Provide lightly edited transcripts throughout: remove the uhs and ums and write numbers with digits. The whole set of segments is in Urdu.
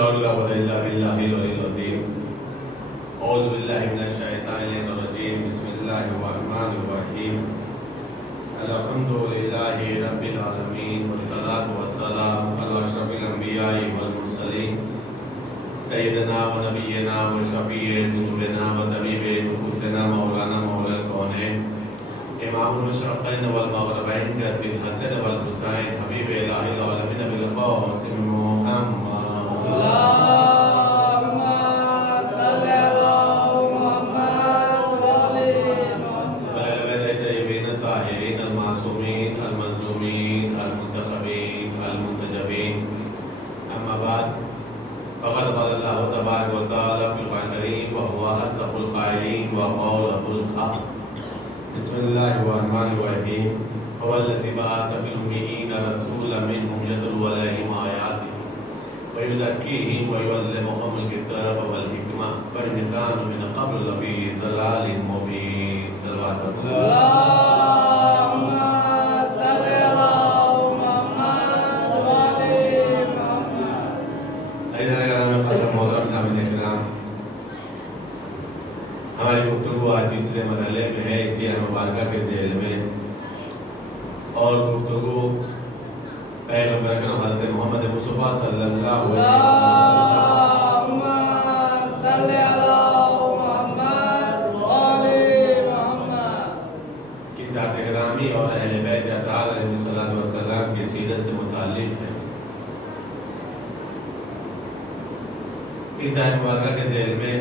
حول ولا قوة إلا بالله العلي العظيم. أعوذ بالله من الشيطان الرجيم. بسم الله الرحمن الرحيم. الحمد لله رب العالمين والصلاة والسلام على أشرف الأنبياء والمرسلين سيدنا ونبينا وشفيع ذنوبنا وطبيب نفوسنا مولانا مولى الكونين إمام المشرقين والمغربين جد الحسن والحسين حبيب إله العالمين بالقاسم محمد. اللهم صل على محمد وآل محمد. وعلى الطيبين الطاهرين المعصومين المظلومين المنتخبين المنتجبين. أما بعد فقد قال الله تبارك وتعالى في القرآن الكريم وهو أصدق القائلين وقوله الحق. بسم الله الرحمن الرحيم. هو الذي بعث في الأميين رسولا منهم يتلو عليهم آياته ويزكيهم ويعلمهم الكتاب والحكمة وإن كانوا من قبل لفي ضلال مبين. صلوات الله. اللهم صل على محمد وآل محمد. محترم سامعین کرام، ہماری گفتگو آج تیسرے مرحلے میں ہے اسی مبارکہ کے ذیل میں، اور گفتگو پیغمبر اکرم حضرت محمد مصطفیٰ صلی اللہ علیہ وسلم اللهم صل على محمد وآل محمد کی ذات گرامی اور اہل بیت اطہار علیہ السلام کی سیرت سے متعلق ہے۔ اس آیت مبارکہ کے ذیل میں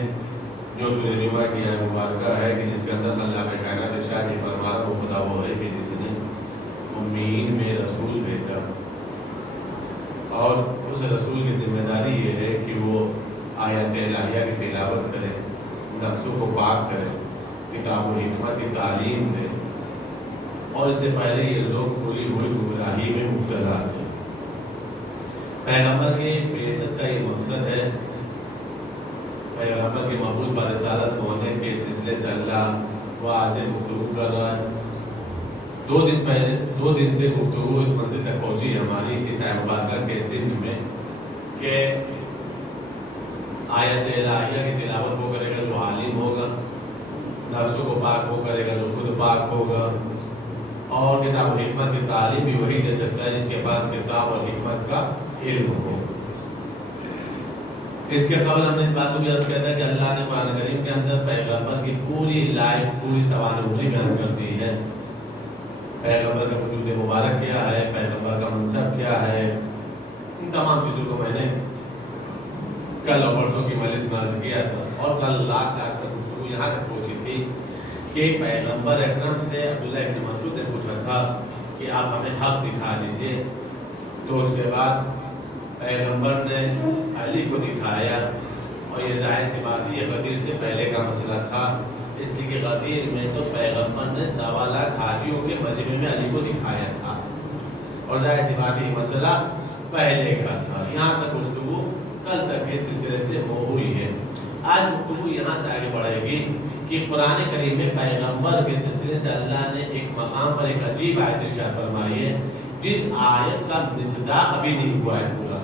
جو سورہ جمعہ کی آیت مبارکہ ہے کہ جس کے اندر اللہ کائنات ارشاد فرما رہا وہ خدا وہ ہے کہ جس نے امیین میں رسول بھیجا، اور اس رسول کی ذمہ داری یہ ہے کہ وہ آیات الہیہ کی تلاوت کرے، نفسوں کو پاک کرے، کتاب و حکمت کی تعلیم دے، اور اس سے پہلے یہ لوگ پوری ہوئی گمراہی میں مبتلا تھے۔ پیغمبر کی بعثت کا یہ مقصد ہے، پیغمبر کے مبعوث برسالت ہونے کے سلسلے سے اللہ واضح گفتگو کر رہا ہے۔ دو دن سے گفتگو اس منزل تک پہنچی ہماری اس آیت مبارکہ کے ضمن میں کہ آیت الہیہ کی تلاوت وہ کرے گا جو عالم ہوگا، نفسوں کو پاک وہ کرے گا جو خود پاک ہوگا، اور کتاب و حکمت کی تعلیم بھی وہی دے سکتا ہے جس کے پاس کتاب اور حکمت کا علم ہو۔ اس کے قبل ہم نے اس بات کو بھی عرض کیا تھا کہ اللہ نے قرآن کریم کے اندر پیغمبر کی پوری لائف، پوری سوانح عمری بیان کر دی ہے۔ پیغمبر کا وجود مبارک کیا ہے، پیغمبر کا منصب کیا ہے، ان تمام چیزوں کو میں نے کل اور پرسوں کی مجلس میں عرض کیا تھا، اور کل لاکھ تک گفتگو یہاں تک پہنچی تھی کہ پیغمبر اکرم سے عبداللہ ابن مسعود نے پوچھا تھا کہ آپ ہمیں حق دکھا دیجئے، تو اس کے بعد پیغمبر نے علی کو دکھایا، اور یہ ظاہر سی بات یہ غدیر سے پہلے کا مسئلہ تھا، اس لیے کہ غدیر میں تو پیغمبر نے 1.25 لاکھ حاجیوں کے مجمع میں علی کو دکھایا تھا، اور ظاہر سی بات یہ مسئلہ پہلے کا تھا۔ یہاں تک گفتگو کل تک کے سلسلے سے ہو ہوئی ہے۔ آج گفتگو یہاں سے آگے بڑھے گی کہ قرآن کریم میں پیغمبر کے سلسلے سے اللہ نے ایک مقام پر ایک عجیب آیت ارشاد فرمائی ہے، جس آیت کا مصداق ابھی نہیں ہوا ہے پورا۔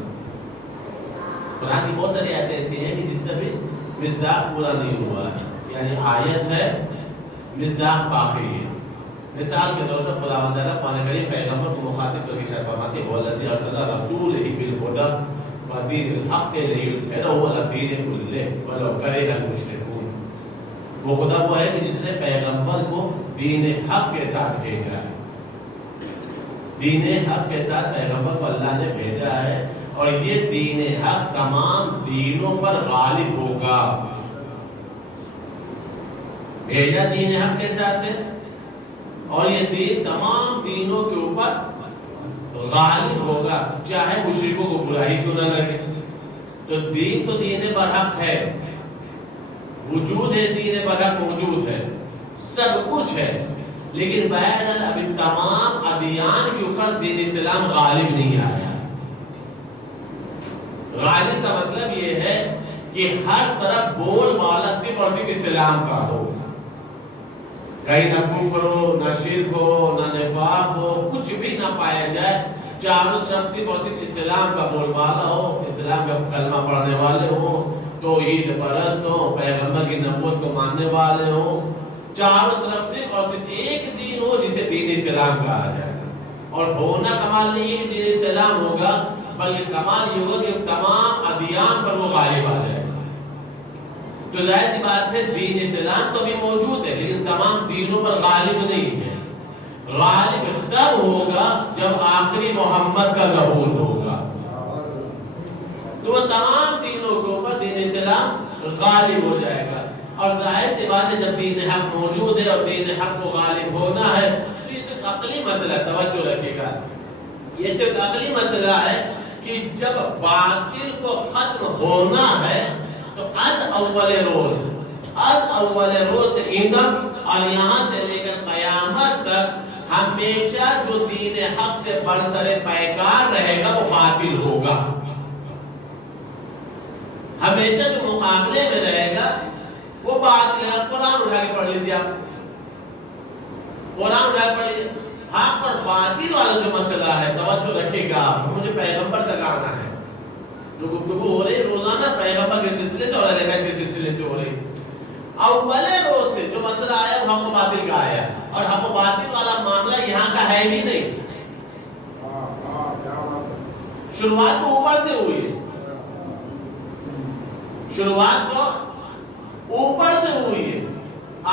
قرآن کی بہت ساری آیتیں ایسی ہیں کہ جس کا بھی مصداق پورا نہیں ہوا ہے، یعنی آیت ہے مصداق باقی ہے۔ مثال کے طور پر خداوند تعالیٰ قرآن کریم پیغمبر کو مخاطب کر کے ارشاد فرماتے ہیں وَالَّذِي أَرْسَلَ رَسُولَهُ بِالْهُدَىٰ وَدِينِ الْحَقِّ لِيُظْهِرَهُ عَلَى الدِّينِ كُلِّهِ وَلَوْ كَرِهَ الْمُشْرِكُونَ۔ وہ خدا وہ ہے کہ جس نے پیغمبر کو دین حق کے ساتھ بھیجا ہے، دین حق کے ساتھ پیغمبر کو اللہ نے بھیجا ہے، اور یہ دین حق تمام دینوں پر غالب ہوگا۔ بھیجا دین حق کے ساتھ ہے، اور یہ دین تمام دینوں کے اوپر غالب ہوگا، چاہے مشرکوں کو برا ہی کیوں نہ لگے۔ تو دین برحق ہے، وجود ہے، دین برحق موجود ہے، سب کچھ ہے، لیکن بہرحال ابھی تمام ادیان کے اوپر دین اسلام غالب نہیں آیا۔ غالب کا مطلب یہ ہے کہ ہر طرف بول بالا صرف اور صرف اسلام کا ہو، کہیں نہ کفر ہو، نہ شرک ہو، نہ نفاق ہو، کچھ بھی نہ پایا جائے، چاروں طرف صرف اور صرف اسلام کا بول بالا ہو، اسلام کا کلمہ پڑھنے والے ہوں، توحید پرست ہوں، پیغمبر کی نبوت کو ماننے والے ہوں، چاروں طرف صرف اور صرف ایک دین ہو جسے دین اسلام کہا جائے گا۔ اور ہونا کمال نہیں ہے کہ دین اسلام ہوگا، بلکہ کمال یہ ہوگا کہ تمام ادیان پر وہ غالب آ جائے گا۔ تو ظاہر سی بات ہے دین اسلام تو بھی موجود ہے، لیکن تمام دینوں پر غالب نہیں ہے۔ غالب تب ہوگا جب آخری محمد کا ظہور ہوگا، تو وہ تمام دینوں کے اوپر دین اسلام غالب ہو جائے گا۔ اور ظاہر سی بات ہے جب دین حق موجود ہے اور دین حق کو غالب ہونا ہے تو یہ تو ایک عقلی مسئلہ ہے، توجہ رکھیے گا، یہ تو ایک عقلی مسئلہ ہے کہ جب باطل کو ختم ہونا ہے تو از اول روز سے ایندھن اور یہاں سے لے کر قیامت تک ہمیشہ جو دین حق سے برسر پیکار رہے گا وہ باطل ہوگا۔ ہمیشہ جو مقابلے میں رہے گا وہ باطل ہے۔ قرآن اٹھا کے پڑھ لیجیے، آپ قرآن اٹھا کے پڑھ لیجیے۔ حق اور باطل والا جو مسئلہ ہے توجہ رکھیے گا، مجھے پیغمبر تک آنا ہے۔ جو گفتگو ہو رہی ہے روزانہ پیغمبر کے سلسلے سے اور اہل بیت کے سلسلے سے ہو رہی ہے۔ اول روز سے جو مسئلہ آیا وہ حق و باطل کا آیا، اور حق و باطل والا معاملہ یہاں کا ہے بھی نہیں۔ شروعات تو اوپر سے ہوئی ہے، شروعات تو اوپر سے ہوئی ہے،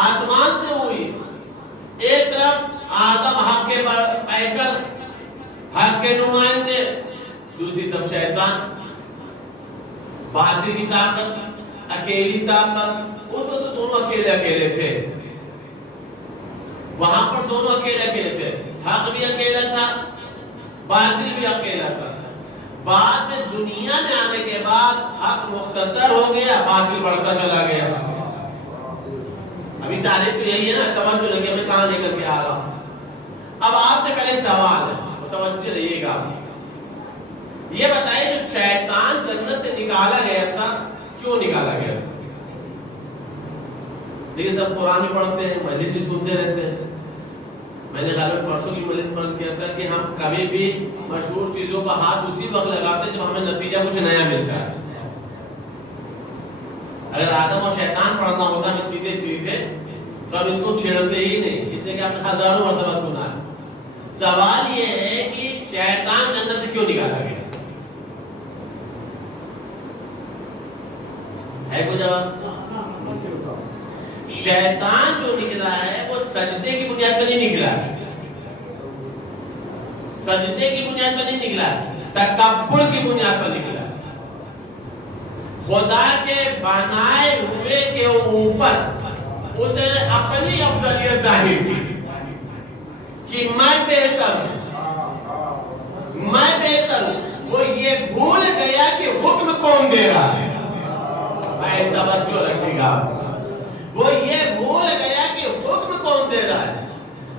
آسمان سے ہوئی ہے۔ ایک طرف آدم حق کے پیکر، حق کے نمائندے، دوسری طرف شیطان، باطل کی طاقت، اکیلی طاقت۔ اس وقت دونوں اکیلے تھے، وہاں پر دونوں اکیلے تھے، حق بھی اکیلا تھا، باطل بھی اکیلا تھا۔ بعد میں دنیا میں آنے کے بعد حق مختصر ہو گیا، باطل بڑھتا چلا گیا۔ ابھی تاریخ تو یہی ہے نا، توجہ لگے میں کہاں لے کر کے آ رہا ہوں۔ اب آپ سے پہلے سوال ہے، متوجہ رہیے گا، یہ بتائیے جو شیطان جنت سے نکالا گیا تھا کیوں نکالا گیا؟ دیکھیں سب قرآن بھی پڑھتے ہیں، مجلس بھی سنتے رہتے ہیں۔ میں نے غالباً پرسوں کی مجلس فرض کیا تھا کہ ہم کبھی بھی مشہور چیزوں کا ہاتھ اسی وقت لگاتے ہیں جب ہمیں نتیجہ کچھ نیا ملتا ہے۔ اگر آدم اور شیطان پڑھنا ہوتا ہمیں سیدھے تو ہم اس کو چھیڑتے ہی نہیں، اس لیے کہ آپ نے ہزاروں مرتبہ سنا ہے۔ سوال یہ ہے کہ شیطان جنت سے کیوں نکالا گیا؟ ہے کوئی جواب؟ شیطان جو نکلا ہے وہ سجدے کی بنیاد پر نہیں نکلا، سجدے کی بنیاد پر نہیں نکلا، تکبر کی بنیاد پر نکلا۔ خدا کے بنائے ہوئے کے اوپر اس نے اپنی افضلیت ظاہر کی کہ میں بہتر ہوں، میں بہتر ہوں۔ وہ یہ بھول گیا کہ حکم کون دے رہا ہے۔ میں توجہ رکھے گا، وہ یہ بھول گیا کہ حکم کون دے رہا ہے۔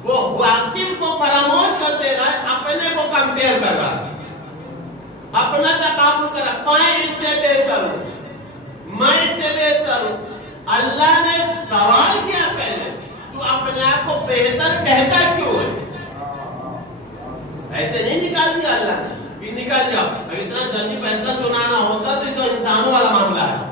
وہ حاکم کو فراموش کر دے رہا ہے، اپنے کو کمپیئر کر رہا ہے، اپنا تقابل کر رہا ہے۔ میں اس سے بہتر ہوں، میں اس سے بہتر ہوں۔ اللہ نے سوال کیا پہلے، تو اپنے آپ کو بہتر کہتا کیوں ہے؟ ایسے نہیں نکال دیا اللہ نے کہ نکال جاؤ۔ اگر اتنا جلدی فیصلہ سنانا ہوتا تو یہ تو انسانوں والا معاملہ ہے،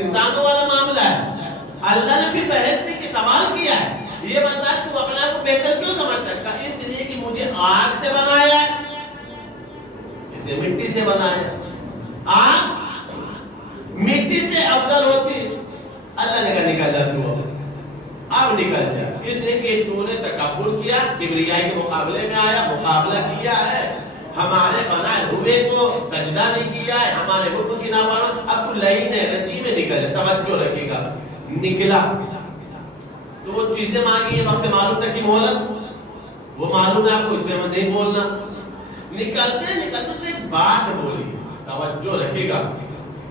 انسانوں والا معاملہ ہے۔ اللہ نے پھر بحث بھی کہ سوال کیا ہے، یہ بتا تو اپنے آپ کو بہتر کیوں سمجھتا ہے؟ اس لیے کہ مجھے آگ سے بنایا ہے، اسے مٹی سے بنایا۔ آگ مٹی سے افضل ہوتی، اللہ نے کہا نکل جا تو اب نکل جا۔ اس لیے کہ تو نے تکبر کیا، کبریائی کے مقابلے میں آیا، مقابلہ کیا ہے، ہمارے بنائے ہوئے کو سجدہ نہیں کیا ہے، ہمارے حکم کی نافرمانی۔ اب تو لعین ہے، رجیم میں نکلے، توجہ رکھیے گا، نکلا تو وہ چیزیں مانگی ہیں وقت معلوم تک کی مہلت، وہ معلوم ہے آپ کو، اس میں نہیں بولنا۔ نکلتے نکلتے اس نے ایک بات بولی، توجہ رکھیے گا،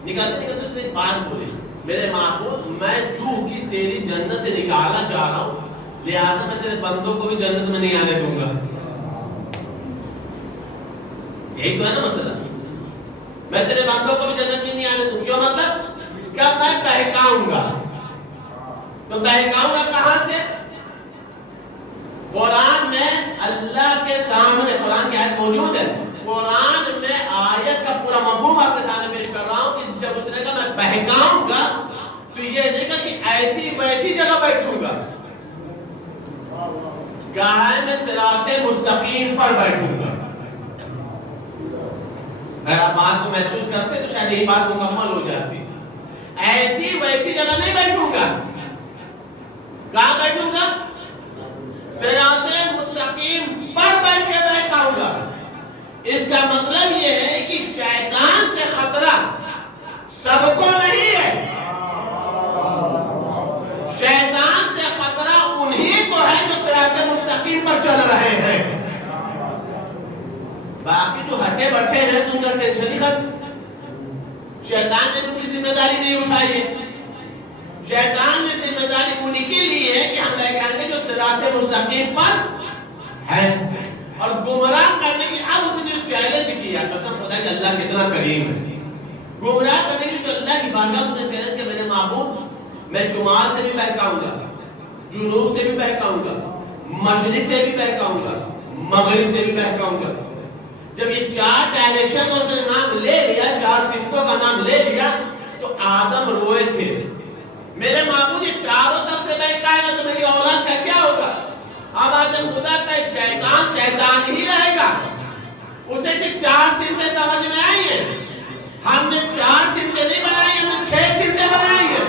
نکلتے نکلتے اس نے ایک بات بولی، میرے معبود میں جو کہ تیری جنت سے نکالا جا رہا ہوں، لہذا میں تیرے بندوں کو بھی جنت میں نہیں آنے دوں گا۔ یہی تو ہے نا مسئلہ، میں تیرے بندوں کو بھی جنت میں نہیں آنے دوں۔ کیوں مطلب؟ کیا میں بہکاؤں گا، تو بہکاؤں گا کہاں سے؟ قرآن میں اللہ کے سامنے قرآن کی آیت موجود ہے. قرآن میں آیت کا پورا مفہوم آپ کے سامنے پیش کر رہا ہوں کہ جب اس نے کہا میں بہکاؤں گا تو یہ نہیں کہا کہ ایسی ویسی جگہ بیٹھوں گا. کہا ہے میں صراط مستقیم پر بیٹھوں گا. اگر آپ بات کو محسوس کرتے تو شاید یہی بات مکمل ہو جاتی. ایسی ویسی جگہ نہیں بیٹھوں گا. کہاں بیٹھوں گا؟ صراط مستقیم پر بیٹھ کے بہکاؤں گا. اس کا مطلب یہ ہے کہ شیطان سے خطرہ سب کو نہیں ہے. شیطان سے خطرہ انہی کو ہے جو صراط مستقیم پر چل رہے ہیں. باقی جو ہٹے بٹھے ہیں تم کا ٹینشن ہی ختم. شیطان نے کوئی ذمہ داری نہیں اٹھائی ہے. شیطان نے ذمہ داری انہی کے لیے ہے کہ ہم بہکائیں گے جو صراط مستقیم پر ہے. اور گمراہ کرنے کی اب اس نے جو چیلنج کیا, قسم خدا کہ اللہ کتنا کریم ہے. گمراہ کرنے کی جو اللہ کی بارگاہ میں چیلنج کہ میرے معبود میں شمال سے بھی بہکاؤں گا, جنوب سے بھی بہکاؤں گا, مشرق سے بھی بہکاؤں گا, مغرب سے بھی بہکاؤں گا. جب یہ 4 ڈائریکشن کو اس نے نام لے لیا, 4 سمتوں کا نام لے لیا, تو آدم روئے تھے میرے معبود یہ چاروں طرف سے بہکائے گا تو میری اولاد کا کیا ہوگا. اب آدم خدا کا شیطان شیطان ہی رہے گا. اسے صرف 4 سمتیں سمجھ میں آئی ہیں. ہم نے 4 سمتیں نہیں بنائی, ہم نے 6 سمتیں بنائی ہیں.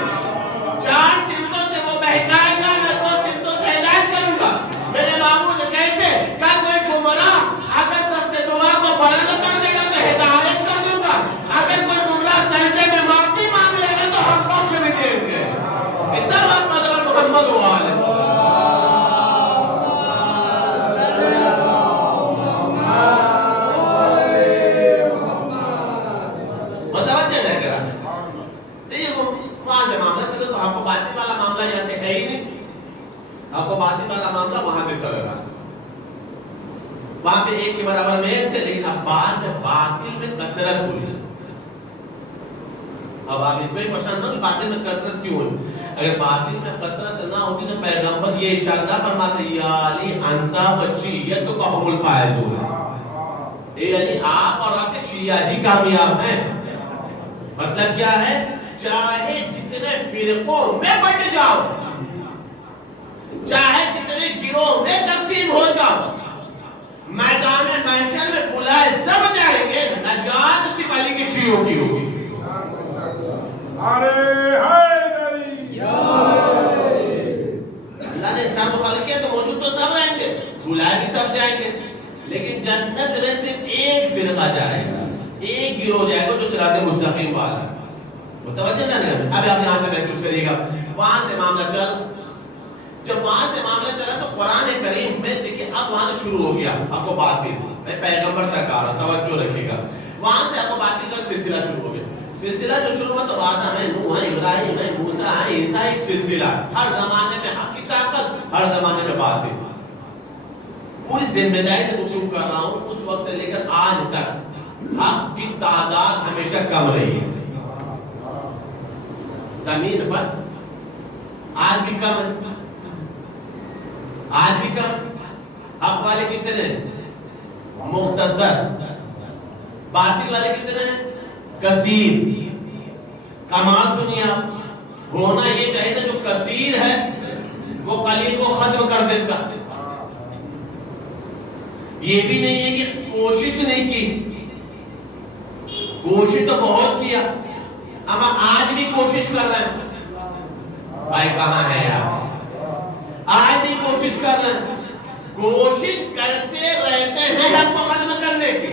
4 سمتوں سے وہ بہکائے گا, میں 2 سمتوں سے ہدایت کروں گا. میرے معبود کیسے؟ کل کوئی گمراہ اگر دست دعا کو بلند کر دے گا تو ہدایت کر دوں گا. اگر کوئی گمراہ سجدے میں معافی مانگ لے گا تو ہم بخش بھی دیں گے. اس سب احمد اور محمد والے آپ کو باطل والا معاملہ یہاں سے ہے ہی نہیں. آپ کو باطل والا معاملہ وہاں سے چلے گا. وہاں پہ ایک کے برابر میں تھے, لیکن اب بعد میں باطل میں کثرت ہوئی. اب آپ اس میں ہی پسند ہو کہ باطل میں کثرت کیوں ہوئی. اگر باطل میں کثرت نہ ہوتی تو پیغمبر یہ اشارہ فرماتے یا علی انتا وشیعتکم الفائزون. اے علی آپ اور آپ کے شیعہ ہی کامیاب ہیں. مطلب کیا ہے؟ چاہے جتنے فرقوں میں بٹ جاؤ, چاہے جتنے گروہ میں تقسیم ہو جاؤ, میدان محشر میں بلائے سب جائیں گے, نجات صرف علی کی شیعوں کی ہوگی. اللہ نے انسان کو خلق کیا تو موجود تو سب رہیں گے, بلائے بھی سب جائیں گے, لیکن جنت میں صرف ایک فرقہ جائے گا, ایک گروہ جائے گا جو صراط مستقیم والا ہے. متوجہ جانے گا. اب آپ یہاں سے محسوس کریے گا وہاں سے معاملہ چل. جب وہاں سے معاملہ چلا تو قرآن کریم میں دیکھیں اب وہاں سے شروع ہو گیا آپ کو باطل. میں پیغمبر تک آ رہا, توجہ رکھیے گا. وہاں سے آپ کو باطل کا سلسلہ شروع ہو گیا. سلسلہ جو شروع ہوا تو آدم ہے, نوح ہے, ابراہیم ہے, موسیٰ ہے, عیسیٰ, ایک سلسلہ. ہر زمانے میں حق کی طاقت, ہر زمانے میں باطل. پوری ذمہ داری سے گفتگو کر رہا ہوں. اس وقت سے لے کر آج تک حق کی تعداد ہمیشہ کم رہی ہے زمین پر. آج بھی کم ہے, آج بھی کم. حق والے کتنے ہیں؟ مختصر. باطل والے کتنے ہیں؟ کثیر. کمال سنیے آپ, ہونا یہ چاہیے تھا جو کثیر ہے وہ قلیل کو ختم کر دیتا. یہ بھی نہیں ہے کہ کوشش نہیں کی, کوشش تو بہت کیا, اب آج بھی کوشش کر رہے ہیں. بھائی کہاں ہے آپ؟ آج بھی کوشش کر رہے ہیں. کوشش کرتے رہتے ہیں حق کو ختم کرنے کی,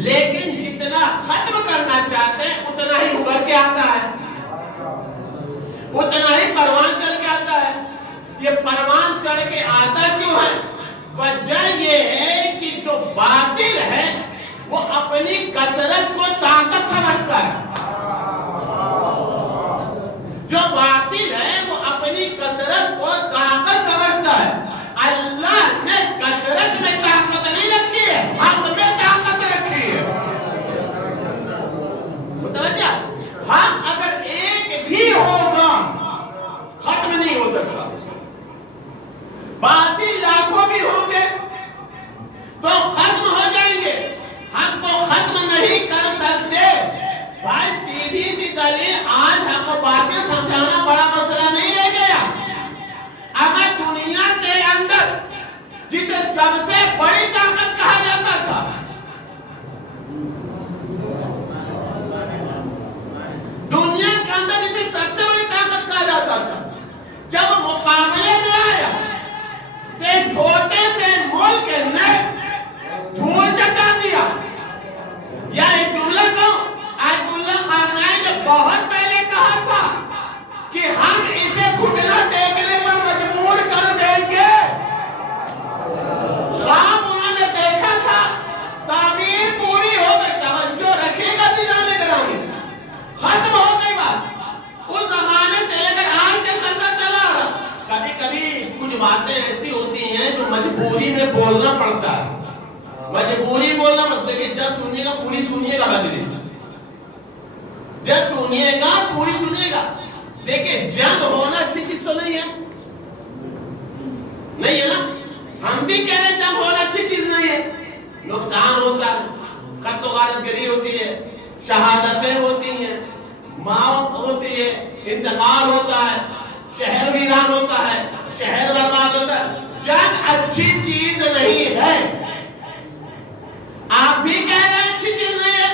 لیکن جتنا ختم کرنا چاہتے ہیں اتنا ہی ابھر کے آتا ہے, اتنا ہی پروان چڑھ کے آتا ہے. یہ پروان چڑھ کے آتا کیوں ہے؟ وجہ یہ ہے کہ جو باطل ہے وہ اپنی کثرت کو طاقت سمجھتا ہے. جو باطل ہے وہ اپنی کثرت کو طاقت سمجھتا ہے. اللہ نے کثرت میں طاقت نہیں رکھی ہے, حق میں طاقت رکھی ہے. متوجہ؟ حق اگر ایک بھی ہوگا ختم نہیں ہو سکتا. باطل لاکھوں بھی ہوں گے جسے سب سے بڑی طاقت کہا جاتا تھا. دنیا کے اندر جسے سب سے بڑی طاقت کہا جاتا تھا. جب مقابلے میں آیا تو ایک چھوٹے سے ملک نے دھول چٹا دیا. یا ایک جملہ کو آیت اللہ خامنائی نے بہت پہلے کہا تھا کہ ہم اسے گھٹنا ٹیکنے پر مجبور کر دیں گے. خواب انہوں نے دیکھا تھا, تعمیر پوری ہو گئی. توجہ رکھیے گا نگرانی کرامی, ختم ہو گئی بات. اس زمانے سے لے کر آج تک چلتا چلا رہا. کبھی کبھی کچھ باتیں ایسی ہوتی ہیں جو مجبوری میں بولنا پڑتا ہے. مجبوری بولنا پڑتا ہے کہ جب سنیے گا پوری سنیے گا. جب سنیے گا پوری سنیے گا. دیکھیں جنگ ہونا اچھی چیز تو نہیں ہے, نہیں ہے نا. ہم بھی کہہ رہے ہیں جنگ ہونا اچھی چیز نہیں ہے. نقصان ہوتا ہے, قتل و غارت گری ہوتی ہے, شہادتیں ہوتی ہیں, موت ہوتی ہے, انتقال ہوتا ہے, شہر ویران ہوتا ہے, شہر برباد ہوتا ہے. جنگ اچھی چیز نہیں ہے. آپ بھی کہہ رہے ہیں اچھی چیز نہیں ہے,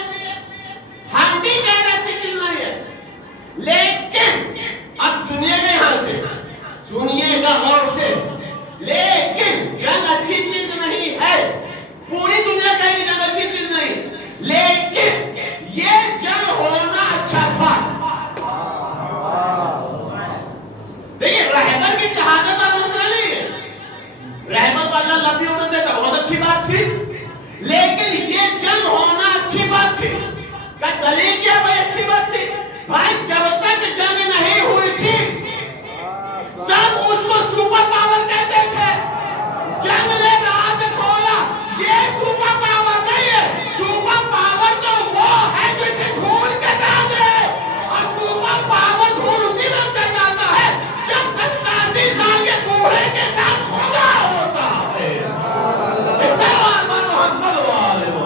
ہم بھی کہہ رہے ہیں اچھی چیز نہیں ہے. لیکن اب سنیے گا, یہاں سے سنیے گا غور سے. لیکن جنگ اچھی چیز نہیں ہے. پوری دنیا کہے گی جنگ اچھی چیز نہیں, لیکن یہ جنگ ہونا اچھا تھا. دیکھیں رہبر کی شہادت والا مسئلہ نہیں ہے. رہبر کو اللہ لمبی عمر دیتا, بہت اچھی بات تھی. لیکن یہ جنگ ہونا اچھی بات تھی. کہ دلیل کیا بھائی اچھی بات تھی. بھائی جب تک جنگ نہیں ہوئی تھی سب اس کو سپر پاور کہتے تھے. جنگ نے راز کھولا, یہ سپر پاور نہیں ہے. سپر پاور تو وہ ہے جسے دھول چٹا دے, اور سپر پاور دھول اسی میں چل جاتا ہے جب 87 سال کے بوڑھے کے ساتھ خدا ہوتا ہے. محمد والے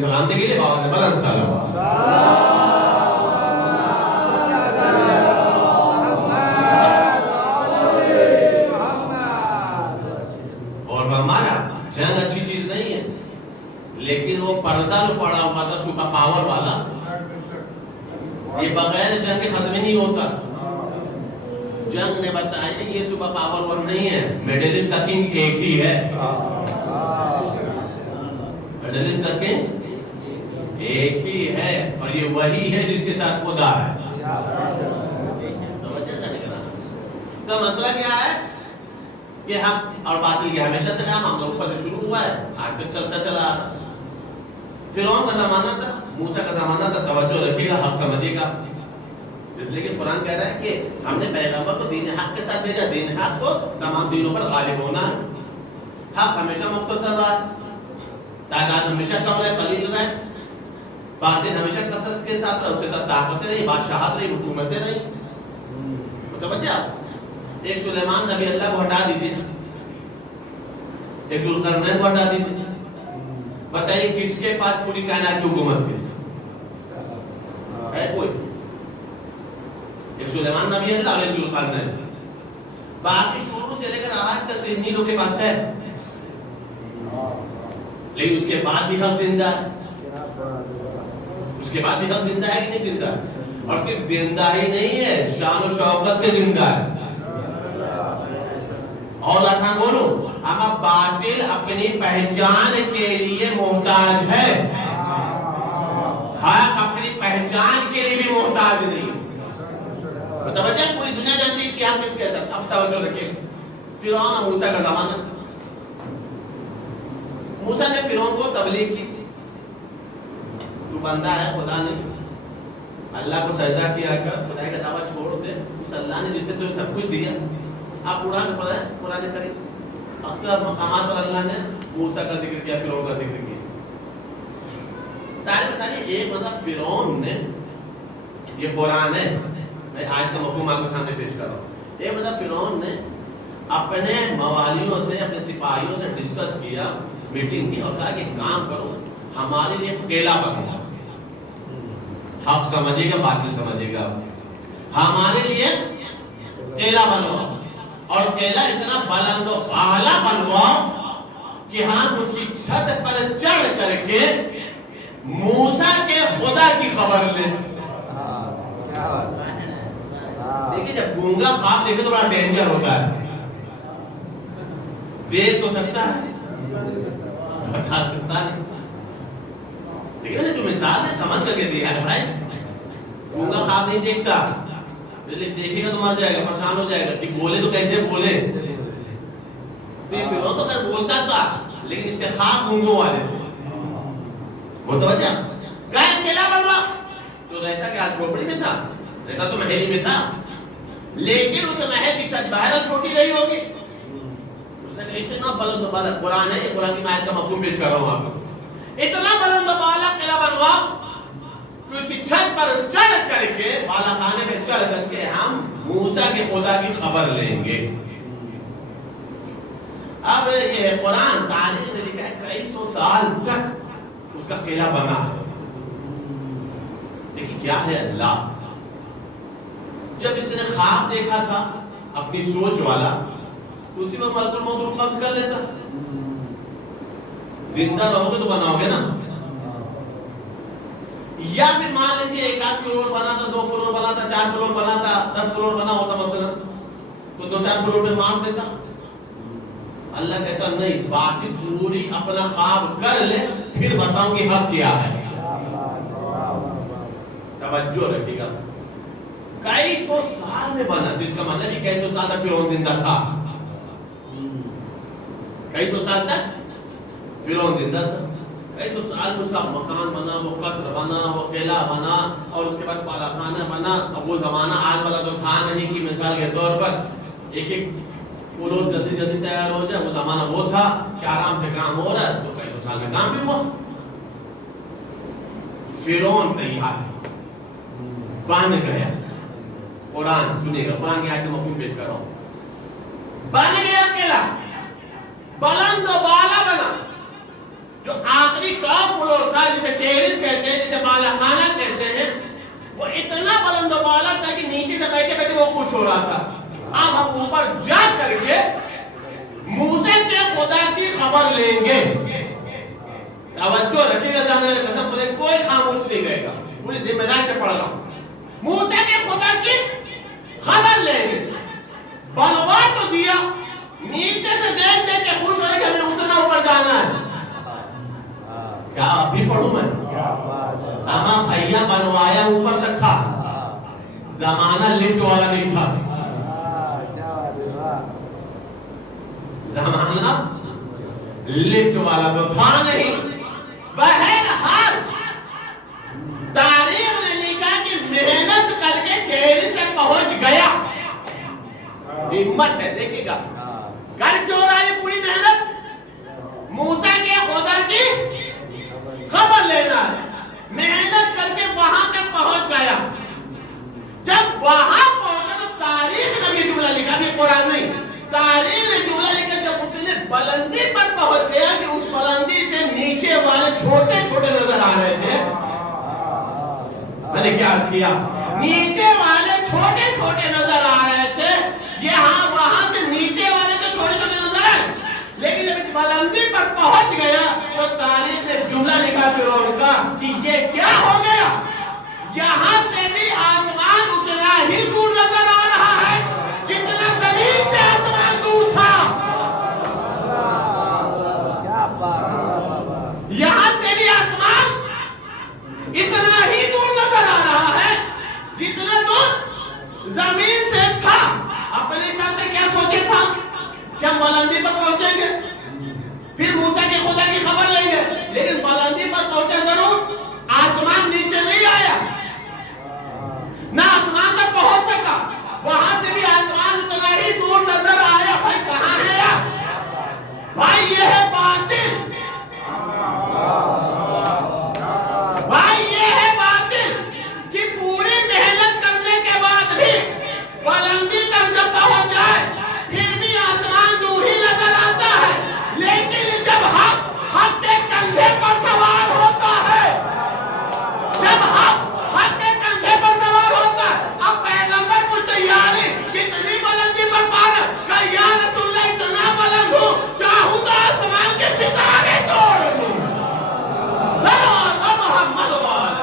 سلام دے کے لیے بابا سے بلند سلام. اور ہمارا جنگ اچھی چیز نہیں ہے, لیکن وہ پردہ جو پڑا ہوا تھا سپر پاور والا, یہ بغیر جنگ کے ختم نہیں ہوتا. جنگ نے بتایا یہ سپر پاور ور نہیں ہے, میڈلسٹ کا کنگ ایک ہی ہے. میڈلسٹ کا کنگ ایک ہی ہے, اور یہ وہی ہے جس کے ساتھ خدا ہے. تو مسئلہ کیا ہے کہ حق اور باطل کے ہمیشہ سے کام ہم لوگوں پر شروع ہوا ہے, آج تک چلتا چلا. فرعون کا زمانہ تھا, موسیٰ کا زمانہ تھا. توجہ رکھیے گا, حق سمجھیے گا. اس لیے کہ قرآن کہہ رہا ہے کہ ہم نے پیغمبر کو دین حق کے ساتھ بھیجا. دین حق کو تمام دینوں پر غالب ہونا ہے. حق ہمیشہ مختصر رہا, تعداد ہمیشہ کم رہے, قلیل رہے. باطل ہمیشہ کثرت کے ساتھ رہا, اس کے ساتھ طاقتیں رہی, بادشاہت رہی, حکومتیں رہی. متوجہ آپ. ایک سلیمان نبی اللہ کو ہٹا دیجیے, ایک ذوالقرنین کو ہٹا دیجیے. بتائیے کس کے پاس پوری کائنات کی حکومت تھی؟ ہے کوئی؟ ایک سلیمان نبی اللہ اور ایک ذوالقرنین. باقی شروع سے لے کر آج تک انہی لوگ کے پاس ہے, لیکن اس کے بعد بھی حق زندہ ہے. اس کے بعد بھی حق زندہ ہے کہ نہیں زندہ ہے؟ اور صرف زندہ ہی نہیں ہے, شان و شوکت سے زندہ ہے. اور آسان بولوں, اما باطل اپنی پہچان کے لیے محتاج ہے, حق اپنی پہچان کے لیے بھی محتاج نہیں. متوجہ, پوری دنیا جانتی ہے کہ حق کس کے ساتھ. اب توجہ رکھیں, فرعون اور موسیٰ کا زمانہ. موسیٰ نے فرعون کو تبلیغ کی, تو بندہ ہے خدا نہیں, اللہ کو سجدہ کیا کر، خدا کا دعویٰ چھوڑ دے، اس اللہ نے جسے تمہیں سب کچھ دیا. آپ قرآن پڑھیں، قرآن کریم اکثر مقامات پر اللہ نے موسیٰ کا ذکر کیا، فرعون کا ذکر کیا. تعلیم بتائیے ایک مطلب فرعون نے، یہ قرآن ہے، میں آج کا مفہوم آپ کے سامنے پیش کر رہا ہوں. ایک مطلب فرعون نے اپنے موالیوں سے، اپنے سپاہیوں سے ڈسکس کیا، میٹنگ کی اور کہا کہ کام کرو، ہمارے لیے کیلا بناؤ، حق سمجھے گا باطل سمجھے گا، ہمارے لیے کیلا بنواؤ اور کیلا اتنا بلند و بالا بنواؤ کہ ہم اس کی چھت پر چڑھ کر کے موسیٰ کے خدا کی خبر لیں. دیکھیں جب گونگا خواب دیکھے تو بڑا ڈینجر ہوتا ہے، دیکھ تو سکتا ہے بتا سکتا نہیں. لیکن جو مثال نے سمجھ کر کے دیا ہے بھائی، گونگا خواب نہیں دیکھتا، دیکھے گا تو مر جائے گا، پریشان ہو جائے گا کہ بولے تو کیسے بولے. تو یہ فرعون تو خیر بولتا تھا لیکن اس کے خواب گونگوں والے تھے. متوجہ کہیں کیلا بنوا تو رہتا کہ آج جھوپڑی میں تھا، رہتا تو محل میں تھا، لیکن اس محل کی چھت باہر چھوٹی رہی ہوگی. اس نے اتنا بلند و بالا، قرآن ہے یہ، قرآن کی میں آیت کا مفہوم پیش کر رہا ہوں آپ کو، اتنا بلند و بالا قلعہ بنوا کہ اس کی چھت پر چڑھ کر کے، بالا خانے میں چڑھ کر کے ہم موسیٰ کے خدا کی خبر لیں گے. اب یہ قرآن تاریخ نے لکھا ہے کئی سو سال تک اس کا قلعہ بنا ہے. دیکھیں کیا ہے اللہ، جب اس نے خواب دیکھا تھا اپنی سوچ والا تو اسی میں ملک الموت روح قبض کر لیتا. زندہ رہو گے تو بناؤ گے نا. یا پھر مان لیجیے ایک آدھ فلور بنا تھا، 2 فلور بنا تھا، 4 فلور بنا تھا، 10 فلور بنا ہوتا مثلا تو 2-4 فلور پہ مار دیتا. اللہ کہتا نہیں، باقی پوری اپنا خواب کر لے پھر بتاؤں کہ حق کیا ہے. توجہ رکھیے گا، کئی سو سال میں بنا، تو اس کا مطلب یہ کئی سو سال تک فرعون زندہ تھا. کئی سو سال تک فرعون زندہ تھا. کئی سو سال میں اس کا مکان بنا، وہ قصر بنا، وہ قلعہ بنا، اور اس کے بعد بالا خانہ بنا. اب وہ زمانہ آج والا تو تھا نہیں کہ مثال کے طور پر ایک ایک فلور جلدی جلدی تیار ہو جائے. وہ زمانہ وہ تھا کہ آرام سے کام ہو رہا ہے، تو کئی سو سال میں کام بھی ہوا. فرعون تیار بن گیا. قرآن سنیے گا، قرآن کی آیت میں مفہوم پیش کر رہا ہوں. بن گیا قلعہ، بلند و بالا بنا. جو آخری ٹاپ فلور تھا جسے ٹیرس کہتے ہیں، جسے بالا خانہ کہتے ہیں، وہ اتنا بلند و بالا تھا کہ نیچے سے بیٹھے بیٹھے وہ خوش ہو رہا تھا. اب ہم اوپر جا کر کے موسیٰ کے خدا کی خبر لیں گے. توجہ رکھیے گا، جانے والے قسم خدا کوئی خاموش نہیں رہے گا، پوری ذمہ داری سے پڑھ رہا ہوں. موسیٰ کے خدا کی خبر لیں گے. بنوا تو دیا، نیچے سے دیکھ دیکھ کے خوش ہو رہے کہ ہمیں اتنا اوپر جانا ہے. کیا ابھی پڑھوں میں؟ تمام بھیا بنوایا اوپر تک تھا، زمانہ لفٹ والا نہیں تھا. زمانہ لفٹ والا تو تھا نہیں. بہرحال تاریخ نے لکھا کہ محنت کر کے ٹیرس تک پہنچ گیا. ہمت ہے، دیکھیے گا کر کیوں رہا ہے پوری محنت؟ موسیٰ کے خدا کی خبر لینا ہے. محنت کر کے وہاں تک پہنچ گیا. جب وہاں پہنچا تو تاریخ نے بھی جملہ لکھا، کہ قرآن نہیں، تاریخ نے جملہ لکھا جب اتنے بلندی پر پہنچ گیا کہ اس بلندی سے نیچے والے چھوٹے چھوٹے نظر آ رہے تھے. میں نے کیا عرض کیا؟ نیچے والے چھوٹے چھوٹے نظر آ رہے تھے. یہاں وہاں سے نیچے والے تو چھوٹے چھوٹے نظر آئے، لیکن جب اس بلندی پر پہنچ گیا تو تاریخ نے جملہ لکھا فرعون کا کہ یہ کیا ہو گیا؟ یہاں سے بھی آسمان اتنا ہی دور نظر آ رہا ہے جتنا زمین سے آسمان دور تھا. یہاں سے بھی آسمان اتنا ہی دور نظر آ رہا ہے جتنا دور زمین سے تھا. اپنے حساب سے کیا سوچے تھا کہ ہم بلندی پر پہنچیں گے پھر موسیٰ کے خدا کی خبر لیں گے، لیکن بلندی پر پہنچا ضرور، آسمان نیچے نہیں آیا. وہاں سے بھی آسمان اتنا ہی دور نظر آیا. بھائی کہاں ہے آپ؟ بھائی یہ ہے باطل. بھائی یہ ہے باطل کہ پوری محنت کرنے کے بعد بھی بلندی تک جب پہنچ جائے پھر بھی آسمان دور ہی نظر آتا ہے. لیکن جب حق کے کندھے پر سوار ہوتا ہے، جب حق کے کندھے پر سوار ہوتا ہے، اب پیغمبر کو تیاری کتنی بلندی پر پانا کہ یا رسول اللہ اتنا بلند ہوں چاہوں تو آسمان کے ستارے توڑ دوں. صلوات محمد وآلہ.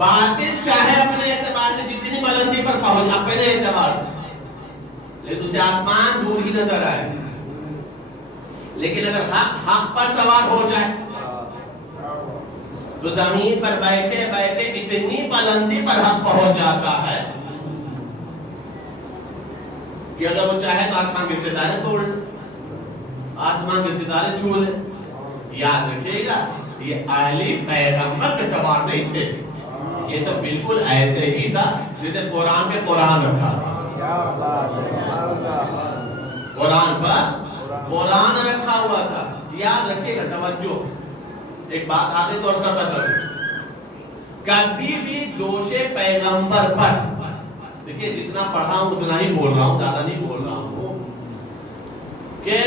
باطل چاہے اپنے اعتبار سے جتنی بلندی پر پہنچ اپنے اعتبار سے، لیکن اسے آسمان دور ہی نظر آئے. لیکن اگر حق پر سوار ہو جائے تو زمین پر بیٹھے بیٹھے اتنی بلندی پر حق پہنچ جاتا ہے کہ اگر وہ چاہے تو آسمان کے ستارے توڑ لے، آسمان کے ستارے چھو لے. یاد رکھیے گا یہ اہلی پیغمبر کے سوار نہیں تھے، یہ تو بالکل ایسے ہی تھا جیسے قرآن میں قرآن رکھا. قرآن پر قرآن رکھا ہوا تھا. یاد رکھیے گا، توجہ، ایک بات آگے تو اس کرتا چلو. کبھی بھی دوش پیغمبر پر، دیکھیے جتنا پڑھا ہوں اتنا ہی بول رہا ہوں، زیادہ نہیں بول رہا ہوں، کہ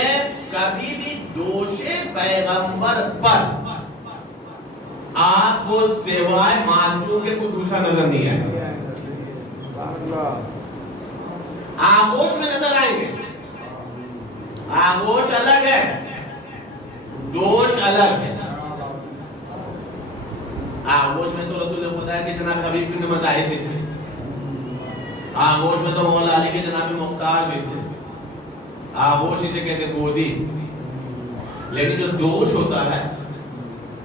کبھی بھی دوش پیغمبر پر آپ کو سوائے معصوم کے کوئی دوسرا نظر نہیں آئے. آغوش میں نظر آئیں گے، آغوش الگ ہے، دوش الگ ہے. آغوش میں تو رسول خدا کے جناب حبیب بن مظاہر بھی تھے، آغوش میں تو مولا علی کے جناب مختار بھی تھے، آغوش اسے کہتے گودی. لیکن جو دوش ہوتا ہے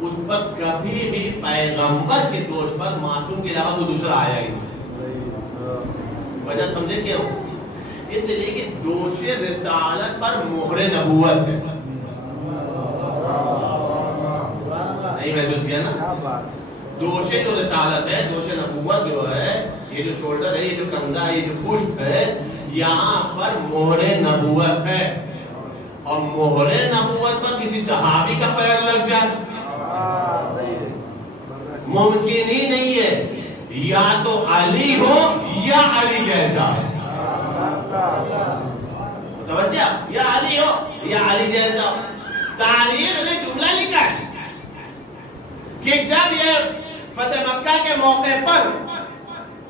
اس پر کبھی بھی پیغمبر کے دوش پر معصوم کے علاوہ کوئی دوسرا آیا ہی نہیں. وجہ سمجھے کیا ہو؟ اس لیے کہ دوش رسالت پر مہر نبوت ہے. نہیں محسوس کیا نا؟ دوش جو رسالت ہے، دوش نبوت جو ہے، یہ جو شولڈر ہے، یہ جو کندھا ہے، یہ جو پشت ہے، یہاں پر مہر نبوت ہے. اور مہر نبوت پر کسی صحابی کا پیر لگ جائے ممکن ہی نہیں ہے. یا تو علی ہو یا علی جیسا. توجہ، یا علی ہو یا علی جیسا. تاریخ نے جملہ لکھا ہے کہ جب یہ فتح مکہ کے موقع پر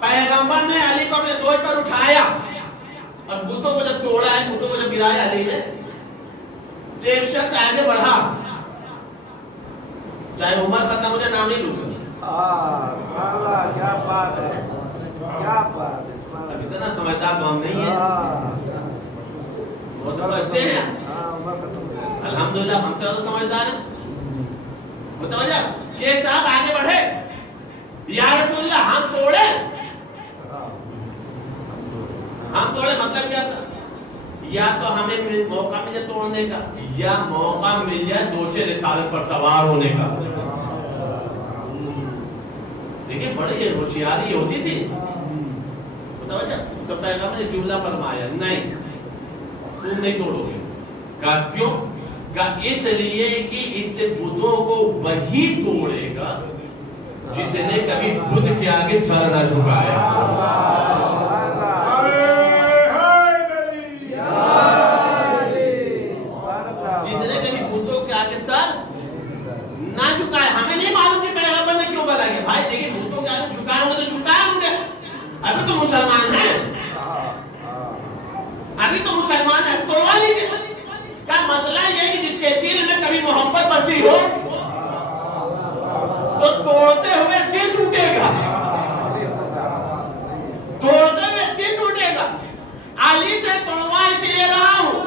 پیغمبر نے علی کو اپنے دوش پر اٹھایا اور بتوں کو جب توڑا ہے، بتوں کو جب گرایا علی نے، تو ایک شخص آگے بڑھا، چاہے عمر ختم ہو جائے، نام نہیں لوں. کیا بات ہے، کیا بات ہے. اب اتنا سمجھدار قوم نہیں ہے، وہ تو اچھے ہیں الحمدللہ، ہم سے زیادہ سمجھدار ہیں. متوجہ، یہ صاحب آگے بڑھے، یا رسول اللہ ہم توڑے. ہم توڑے مطلب کیا تھا؟ یا تو ہمیں موقع مل جائے توڑنے کا، یا موقع مل جائے دوش رسالت پر سوار ہونے کا. دیکھیں بڑی ہوشیاری ہوتی تھی. متوجہ، تو پیغمبر نے جملہ فرمایا نہیں تم نہیں توڑو گے. کہا کیوں؟ کہا اس لیے کہ اس بتوں کو وہی توڑے گا جس نے کبھی بت کے آگے سر نہ جھکایا. جس نے کبھی بتوں کے آگے سر نہ جھکایا. ہمیں نہیں معلوم کہ پیغمبر نے کیوں بلایا. بھائی دیکھیں بتوں کے آگے جھکائے ہوں گے تو جھکائے ہوں گے. ابھی تو مسلمان ہیں، ابھی تو مسلمان ہیں، توڑا لیجیے. کیا مسئلہ یہ ہے کہ جس کے دل میں کبھی محبت بسی ہو تو توڑتے ہوئے دل ٹوٹے گا، توڑتے ہوئے دل ٹوٹے گا. علی سے توڑوا اس لیے رہا ہوں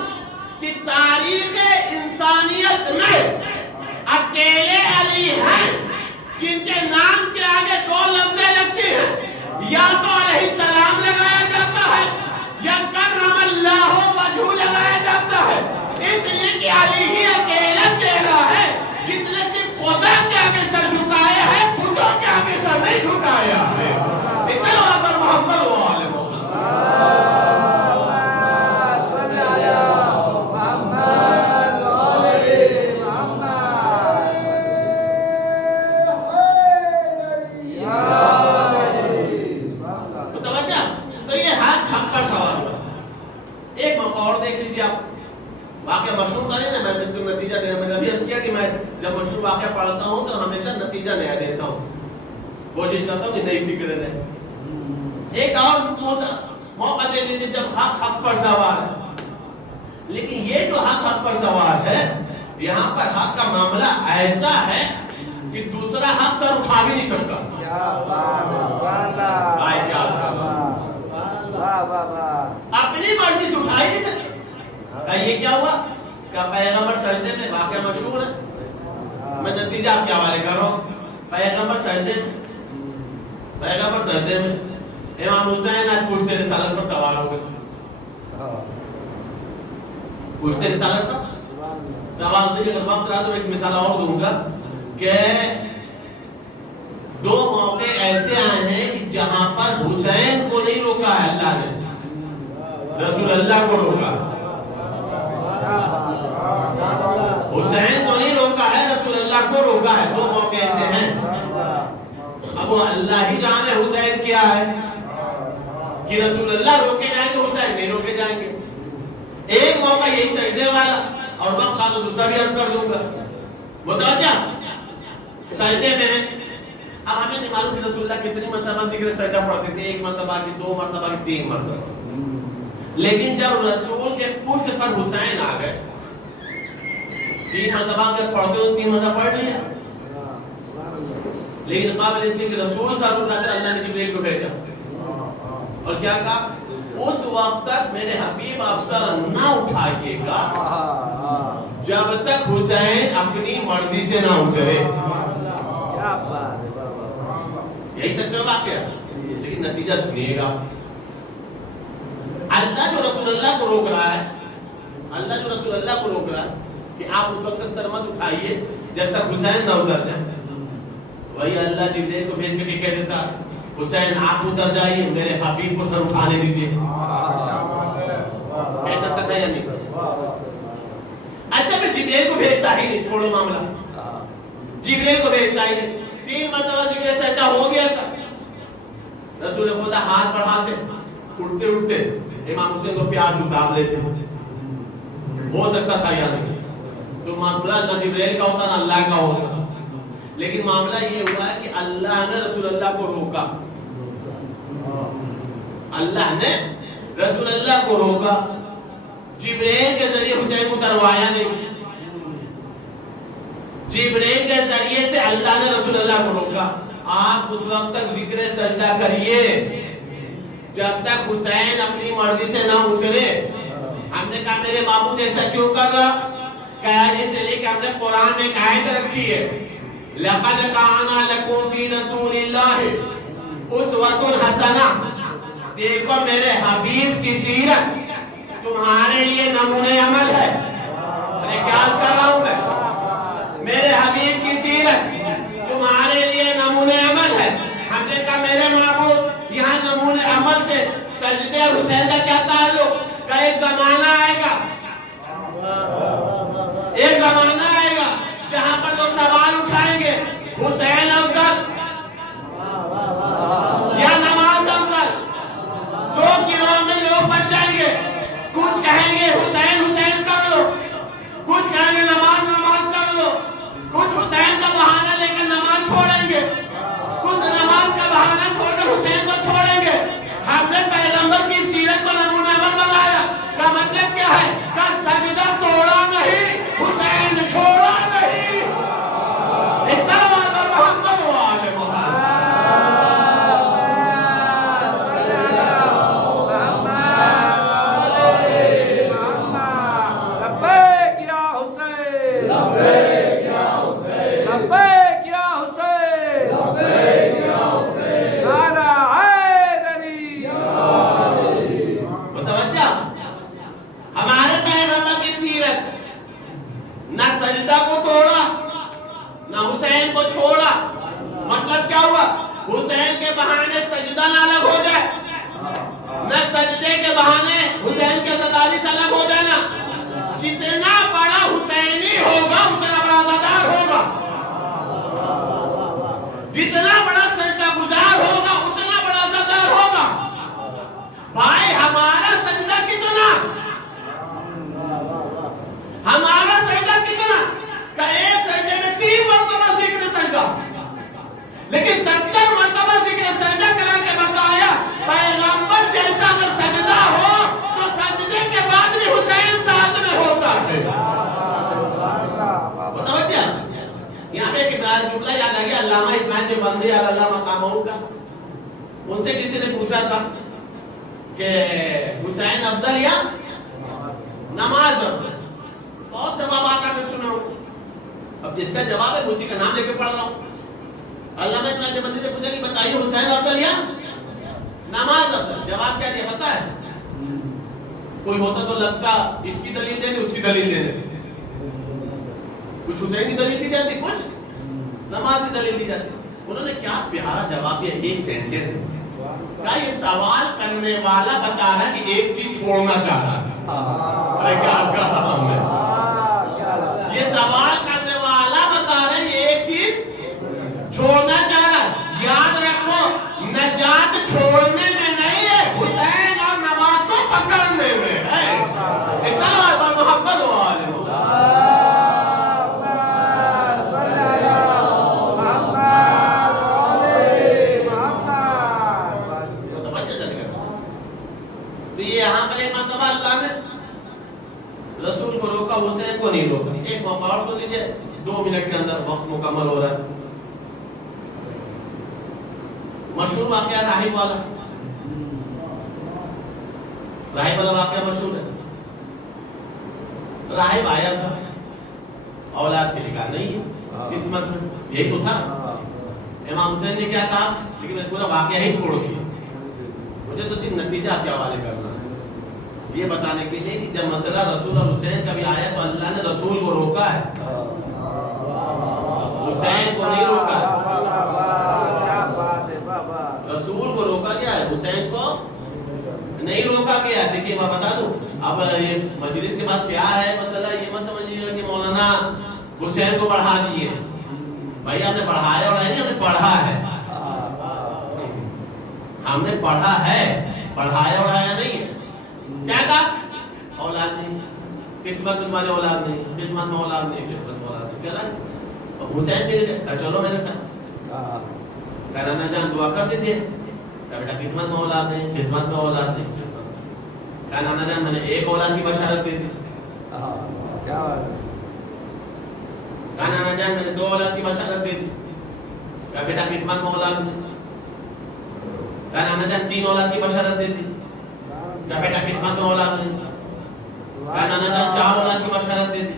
کہ تاریخ انسانیت میں اکیلے علی ہیں جن کے نام کے آگے دو لفظیں لگتی ہیں، یا تو علیہ السلام لگایا جاتا ہے یا کرم اللہ وجہ لگایا جاتا ہے، اس لیے کہ علی ہی اکیلا چہرہ ہے جس نے صرف خدا کے آگے سر جھکایا ہے، خدا کے آگے سر نہیں جھکایا ہے۔ اس لیے وہاں پر محمد و آل محمد واقعہ مشہور کریں نا، میں اس سے نتیجہ دینا، میں نے ابھی عرض کیا کہ میں جب مشہور واقعہ پڑھتا ہوں تو ہمیشہ نتیجہ نیا دیتا ہوں، کوشش کرتا ہوں کہ نئی فکر رہے۔ ایک اور موقع دے دیجیے جب حق پر سوار ہے، لیکن یہ جو حق پر سوار ہے، یہاں پر حق کا معاملہ ایسا ہے کہ دوسرا حق سر اٹھا بھی نہیں سکتا۔ اپنی مرضی سے اٹھا ہی نہیں سکتا۔ یہ کیا ہوا کہ پیغمبر سجدے میں، واقعہ مشہور ہے، میں نتیجہ آپ کے حوالے کر رہا ہوں۔ پیغمبر سجدے میں امام حسین آج پوچھتے رسالت پر سوال ہو گئے، پوچھتے رسالت پر سوال ہوتے ہیں۔ اگر وقت رہا تو ایک مثال اور دوں گا کہ دو موقع ایسے آئے ہیں کہ جہاں پر حسین کو نہیں روکا ہے اللہ نے، رسول اللہ کو روکا۔ حسین کو نہیں روکا ہے، رسول اللہ کو روکا ہے۔ دو موقع ایسے ہیں، اب وہ اللہ ہی جانے حسین کیا ہے کہ رسول اللہ روکے جائیں گے، حسین نہیں روکے جائیں گے۔ ایک موقع یہی سجدے والا، اور وقت تھا تو دوسرا بھی عرض کر دوں گا۔ متوجہ سجدے میں اب ہمیں نہیں معلوم کہ رسول اللہ کتنی مرتبہ ذکر سجدہ پڑھتے تھے، ایک مرتبہ کی، دو مرتبہ کی، تین مرتبہ، لیکن جب رسول کے پشت پر حسین آ گئے، تین مرتبہ اگر پڑھتے ہو، تین مرتبہ پڑھ لیا، لیکن قابل اس لیے کہ رسول صلی اللہ علیہ وسلم اللہ نے جبریل کو بھیجا اور کیا کہا، اس وقت تک میرے حبیب آپ سر نہ اٹھائیے گا جب تک حسین اپنی مرضی سے نہ اترے۔ یہی تک چل واقعہ، لیکن نتیجہ سنیے گا۔ اللہ جو رسول اللہ کو روک رہا ہے، اللہ جو رسول اللہ کو روک رہا ہے کہ آپ اس وقت تک سر مت اٹھائیے جب تک حسین نہ اتر جائے، وہی اللہ جبریل کو بھیج کے کہہ دیتا حسین آپ اتر جائیے، میرے حبیب کو سر اٹھانے دیجیے۔ ایسا کرتا ہے یا نہیں؟ اچھا میں جبریل کو بھیجتا ہی نہیں، چھوڑو معاملہ، جبریل کو بھیجتا ہی نہیں، تین مرتبہ ذکر سجدہ ہو گیا تھا، رسول خدا ہاتھ بڑھاتے، اٹھتے اٹھتے امام حسین کو پیاز اتار لیتے، ہو سکتا تھا یا نہیں؟ تو معاملہ نہ جبریل کا ہوتا نہ اللہ کا ہوتا، لیکن معاملہ یہ ہوا ہے کہ اللہ نے رسول اللہ کو روکا، اللہ نے رسول اللہ کو روکا، جبریل کے ذریعے حسین کو اتروایا نہیں، جبریل کے ذریعے سے اللہ نے رسول اللہ کو روکا۔ آپ اس وقت تک ذکر سجدہ کریے جب تک حسین اپنی مرضی سے نہ اترے۔ ہم نے کہا میرے معبود ایسا کیوں کر رہا؟ کہا اس لیے کہ ہم نے قرآن میں ایک آیت رکھی ہے، لَقَدْ كَانَ لَكُمْ فِي رَسُولِ اللَّهِ أُسْوَةٌ حَسَنَةٌ، دیکھو میرے حبیب کی سیرت تمہارے لیے نمونہ عمل ہے۔ میں کیا کر رہا ہوں؟ میرے حبیب کی سیرت تمہارے لیے نمونہ عمل ہے۔ ہم نے کہا میرے معبود یہاں نمونہ عمل سے سجدے حسین کا کیا تعلق؟ کہ ایک زمانہ آئے گا، ایک زمانہ آئے گا جہاں پر لوگ سوال اٹھائیں گے حسین افضل یا نماز افضل، دو گروہ میں لوگ بن جائیں گے، کچھ کہیں گے حسین حسین کر لو، کچھ کہیں گے نماز نماز کر لو، کچھ حسین کا بہانہ لے کر نماز چھوڑیں گے، کچھ نماز کا بہانہ چھوڑ کر حسین کو چھوڑیں گے۔ ہم نے پیغمبر کی سیرت کو نمونہ عمل بنایا، کا مطلب کیا کیا ہمارے پیغمبر کی سیرت نہ سجدہ کو توڑا نہ حسین کو چھوڑا. مطلب کیا ہوا؟ حسین کے بہانے سجدہ نہ الگ ہو جائے نہ سجدے کے بہانے حسین کے عزاداری سے الگ ہو جائے. نا جتنا بڑا حسینی ہوگا اتنا بڑا عزادار ہوگا, جتنا بڑا سجدہ گزار ہوگا اتنا بڑا عزادار ہوگا. بھائی ہمارا سجدہ کتنا, ہمارا سجدہ کتنا کہ ایک سجدے میں 3 مرتبہ ذکر سجدہ, لیکن 70 مرتبہ ذکر سجدہ کرا کے بتایا پیغمبر جیسا اگر سجدہ ہو تو سجدے کے بعد بھی حسین ساتھ میں ہوتا ہے. متوجہ یہاں پہ ایک جملہ یاد آ گیا علامہ اسماعیل دیوبندی اللہ مقامہ کا. ان سے کسی نے پوچھا تھا کہ حسین افضل یا نماز افضل. بہت جوابات آپ نے سنا ہوں, اب جس کا جواب ہے اسی کا نام لے کے پڑھ رہا ہوں. علامہ اسماعیل دیوبندی سے پوچھا کہ بتائیے حسین افضل یا نماز افضل. جواب کیا دیا پتہ ہے؟ کوئی ہوتا تو لگتا اس کی دلیل دینے اس کی دلیل دینے, کچھ حسین کی دلیل دی جاتی کچھ نماز کی دلیل دی جاتی. انہوں نے کیا پیارا جواب دیا, ایک سینٹنس کا یہ سوال کرنے والا بتا رہا کہ ایک چیز چھوڑنا چاہ رہا ہے. یہ سوال کرنے والا بتا رہا ہے یہ ایک چیز چھوڑنا چاہ رہا ہے. یاد رکھو نجات چھوڑنے میں نہیں ہے, حسین اور نماز کو پکڑنے میں ہے. ایک سلام پر محمد و آل یہاں پر ایک مرتبہ اللہ نے رسول کو روکا, حسین کو نہیں روکا. ایک موقع اور سن لیجئے, 2 منٹ کے اندر وقت مکمل ہو رہا ہے. مشہور واقعہ راہب والا, راہب والا واقعہ مشہور ہے. راہب آیا تھا, اولاد کے لکھا نہیں ہے قسمت میں, یہی تو تھا. امام حسین نے کیا کہا لیکن میں پورا واقعہ ہی چھوڑ دیا, مجھے تو صرف نتیجہ آپ کے حوالے کرنا ہے یہ بتانے کے لیے کہ جب مسئلہ رسول اور حسین کا بھی آیا تو اللہ نے رسول کو روکا ہے, حسین کو نہیں روکا ہے. رسول کو روکا گیا ہے, حسین کو نہیں روکا گیا. دیکھیے میں بتا دوں, اب یہ مجلس کے بعد کیا ہے مسئلہ, یہ مت سمجھیے کہ مولانا حسین کو بڑھا دیے. بھائی ہم نے بڑھایا اور نہیں, ہم نے پڑھا ہے, ہم نے پڑھا ہے, پڑھایا اڑایا نہیں ہے. کیا کہا؟ اولاد نہیں, قسمت میں تمہاری اولاد نہیں, قسمت میں اولاد نہیں, قسمت میں اولاد نہیں. چلا حسین بھی کہا چلو میرے ساتھ, کہا نانا جان دعا کر دیجیے. کہا بیٹا قسمت میں اولاد نہیں, قسمت میں اولاد نہیں, قسمت. کہا نانا جان میں نے ایک اولاد کی بشارت دی تھی. کہا نانا جان میں نے 2 اولاد کی بشارت دی تھی. کہا بیٹا قسمت میں اولاد نہیں. کہا نانا جان 3 اولاد کی بشارت دی تھی. کہا بیٹا قسمت میں اولاد نہیں. کہا نانا جان 4 اولاد کی بشارت دی تھی.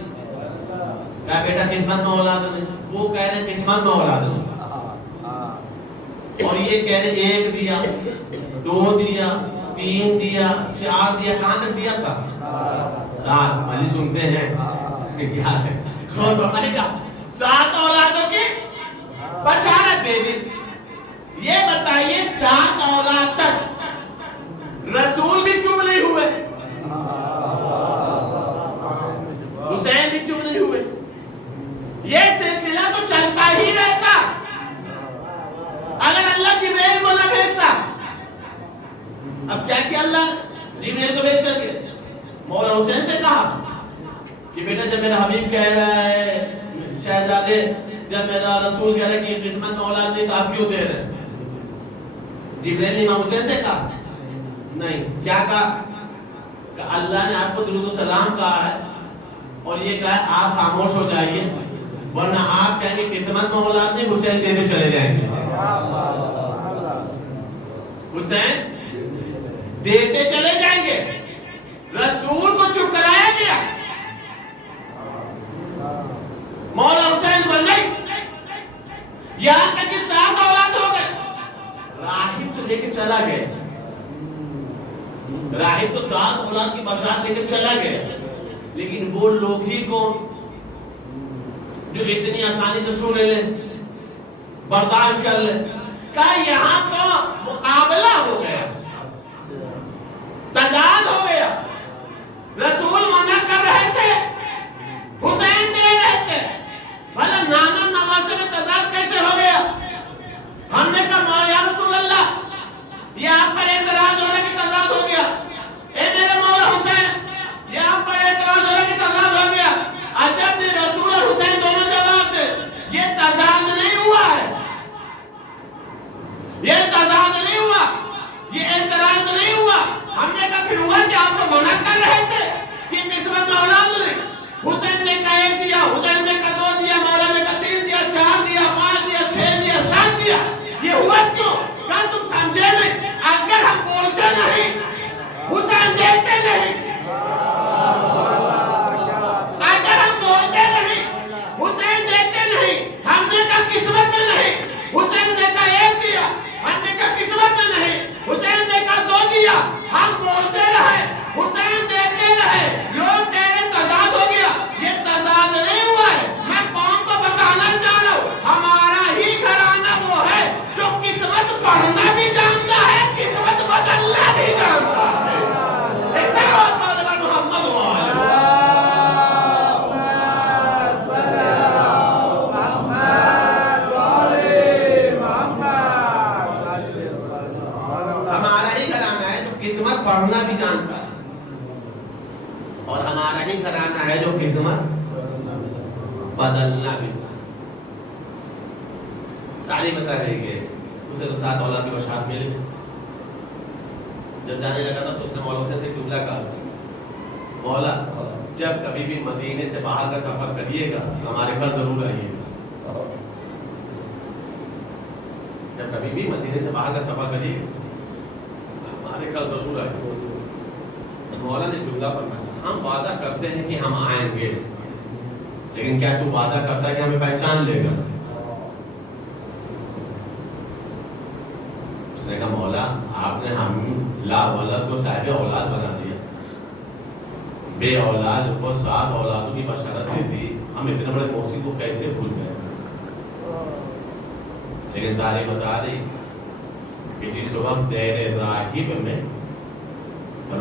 کہا بیٹا قسمت میں اولاد نہیں. وہ کہہ رہے قسمت میں اولاد نہیں, اور یہ کہہ رہے 1 دیا, 2 دیا, 3 دیا, 4 دیا. کہاں تک دیا تھا؟ 7. بھلی سنتے ہیں کیا ہے اور فرمائے گا 7 اولادوں کی بشارت دے دی. یہ بتائیے 7 اولاد تک رسول بھی چپ نہیں ہوئے, حسین بھی چپ نہیں ہوئے. یہ سلسلہ تو چلتا ہی رہتا. اگر اللہ جبریل کو نہ بھیجتا, اب کیا کیا اللہ جبریل کو بھیج کر کے مولا حسین سے کہا کہ بیٹا جب میرا حبیب کہہ رہا ہے شہزادے, جب میرا رسول کہہ رہا ہے کہ قسمت میں اولاد نہیں تو آپ کیوں دے رہے ہیں؟ جبریل نے امام حسین سے کہا نہیں. کیا کہا؟ کہ اللہ نے آپ کو درود و سلام کہا ہے اور یہ کہا ہے آپ خاموش ہو جائیے ورنہ آپ کہیں گے قسمت میں اولاد نہیں, حسین دیتے چلے جائیں گے. حسین دیتے چلے جائیں گے. رسول کو چپ کرایا گیا, مولا حسین کو نہیں. یہاں تک کہ 7 اولاد ہو گئے. راہب تو لے کے چلا گیا, راہب تو 7 اولاد کی بشارت لے کے چلا گیا، لیکن وہ لوگ ہی کون جو اتنی آسانی سے سن لیں، برداشت کر لیں؟ کہا یہاں تو مقابلہ ہو گیا، تضاد ہو گیا، رسول منع کر رہے تھے، حسین دے رہے تھے، بھلا نانا نواسے میں تضاد کیسے ہو گیا؟ ہم نے کہا یا رسول اللہ یہ آپ پر اعتراض ہو رہا ہے کہ تضاد ہو گیا، اے میرے مولا حسین یہ آپ پر اعتراض ہو رہا ہے کہ تضاد ہو گیا؟ عجب نے رسول اور حسین دونوں جواب دے، یہ تضاد نہیں ہوا ہے، یہ تضاد نہیں ہوا، یہ اعتراض نہیں ہوا۔ ہم نے کہا پھر ہوا کہ آپ کو منع کر رہے تھے کہ قسمت میں اولاد نہیں؟ حسین نے کہا 1 دیا، حسین نے کہا 2 دیا، مولا نے کہا 3 دیا، 4 دیا، 5 دیا، 6 دیا، 7 دیا، یہ ہوا کیوں؟ کہا تم سمجھے نہیں، اگر ہم بولتے نہیں حسین دیتے نہیں، اگر ہم بولتے نہیں حسین دیتے نہیں، ہم نے کہا قسمت میں نہیں، حسین نے کہا 1 دیا، ہم نے کہا قسمت میں نہیں، حسین نے کہا 2 دیا، ہم بولتے رہے، حسین دیتے رہے، لوگ کہہ رہے تضاد ہو گیا، یہ تضاد نہیں ہوا ہے۔ میں قوم کو بتانا چاہ رہا ہوں ہمارا ہی گھرانہ وہ ہے جو قسمت پڑھنا بھی جانتا ہے، قسمت بدلنا بھی جانتا ہے۔ ایک سلوات پڑھو جناب محمد وآلہ۔ ہمارا ہی گھرانہ ہے جو قسمت پڑھنا بھی جانتا ہے، اور ہمارا ہی گھرانہ ہے جو قسمت بدلنا بھی جانتا ہے۔ تعلیم بتا رہی کہ اسے تو 7 اولاد کی بشارت ملی، جب جانے لگا تھا تو اس نے مولا حسین سے جملہ کہا، مولا جب کبھی بھی مدینے سے باہر کا سفر کریے گا تو ہمارے گھر ضرور آئیے گا، جب کبھی بھی مدینے سے باہر کا سفر کریے ہمارے گھر ضرور آئیے گا۔ مولا نے جملہ فرمایا، ہم وعدہ کرتے ہیں کہ ہم آئیں گے، لیکن کیا تو وعدہ کرتا ہے کہ ہمیں پہچان لے گا؟ اس نے کہا مولا آپ نے ہم لا ولد کو صاحب اولاد بنا دیا، بے اولاد کو 7 اولادوں کی بشارت دے دی، ہم اتنے بڑے محسن کو کیسے بھول گئے؟ لیکن تاریخ بتا رہی کہ جس وقت دیر راہب میں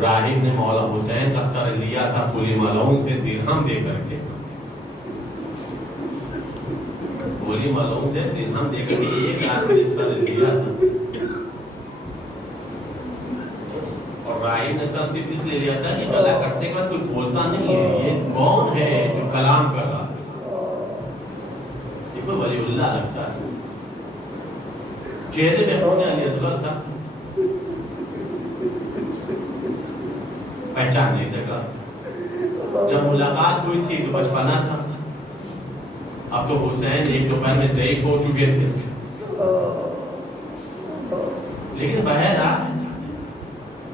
راہب نے مولا حسین کا سر لیا تھا پولی ملعون سے درہم دے کر کے، پولی ملعون سے درہم دے کر کے 1 لاکھ نے سر لیا تھا، اور راہب نے سر صرف اس لیے لیا تھا کہ گلا کٹنے کے بعد کوئی بولتا نہیں ہے، یہ کون ہے جو کلام کر رہا ہے؟ یہ کوئی ولی اللہ لگتا ہے، چہرے پہ خون علی اصغر تھا، پہچان نہیں سکا۔ جب ملاقات ہوئی تھی تو بچپنا تھا، اب تو حسین 1 دوپہر میں ضعیف ہو چکے تھے، لیکن بہرحال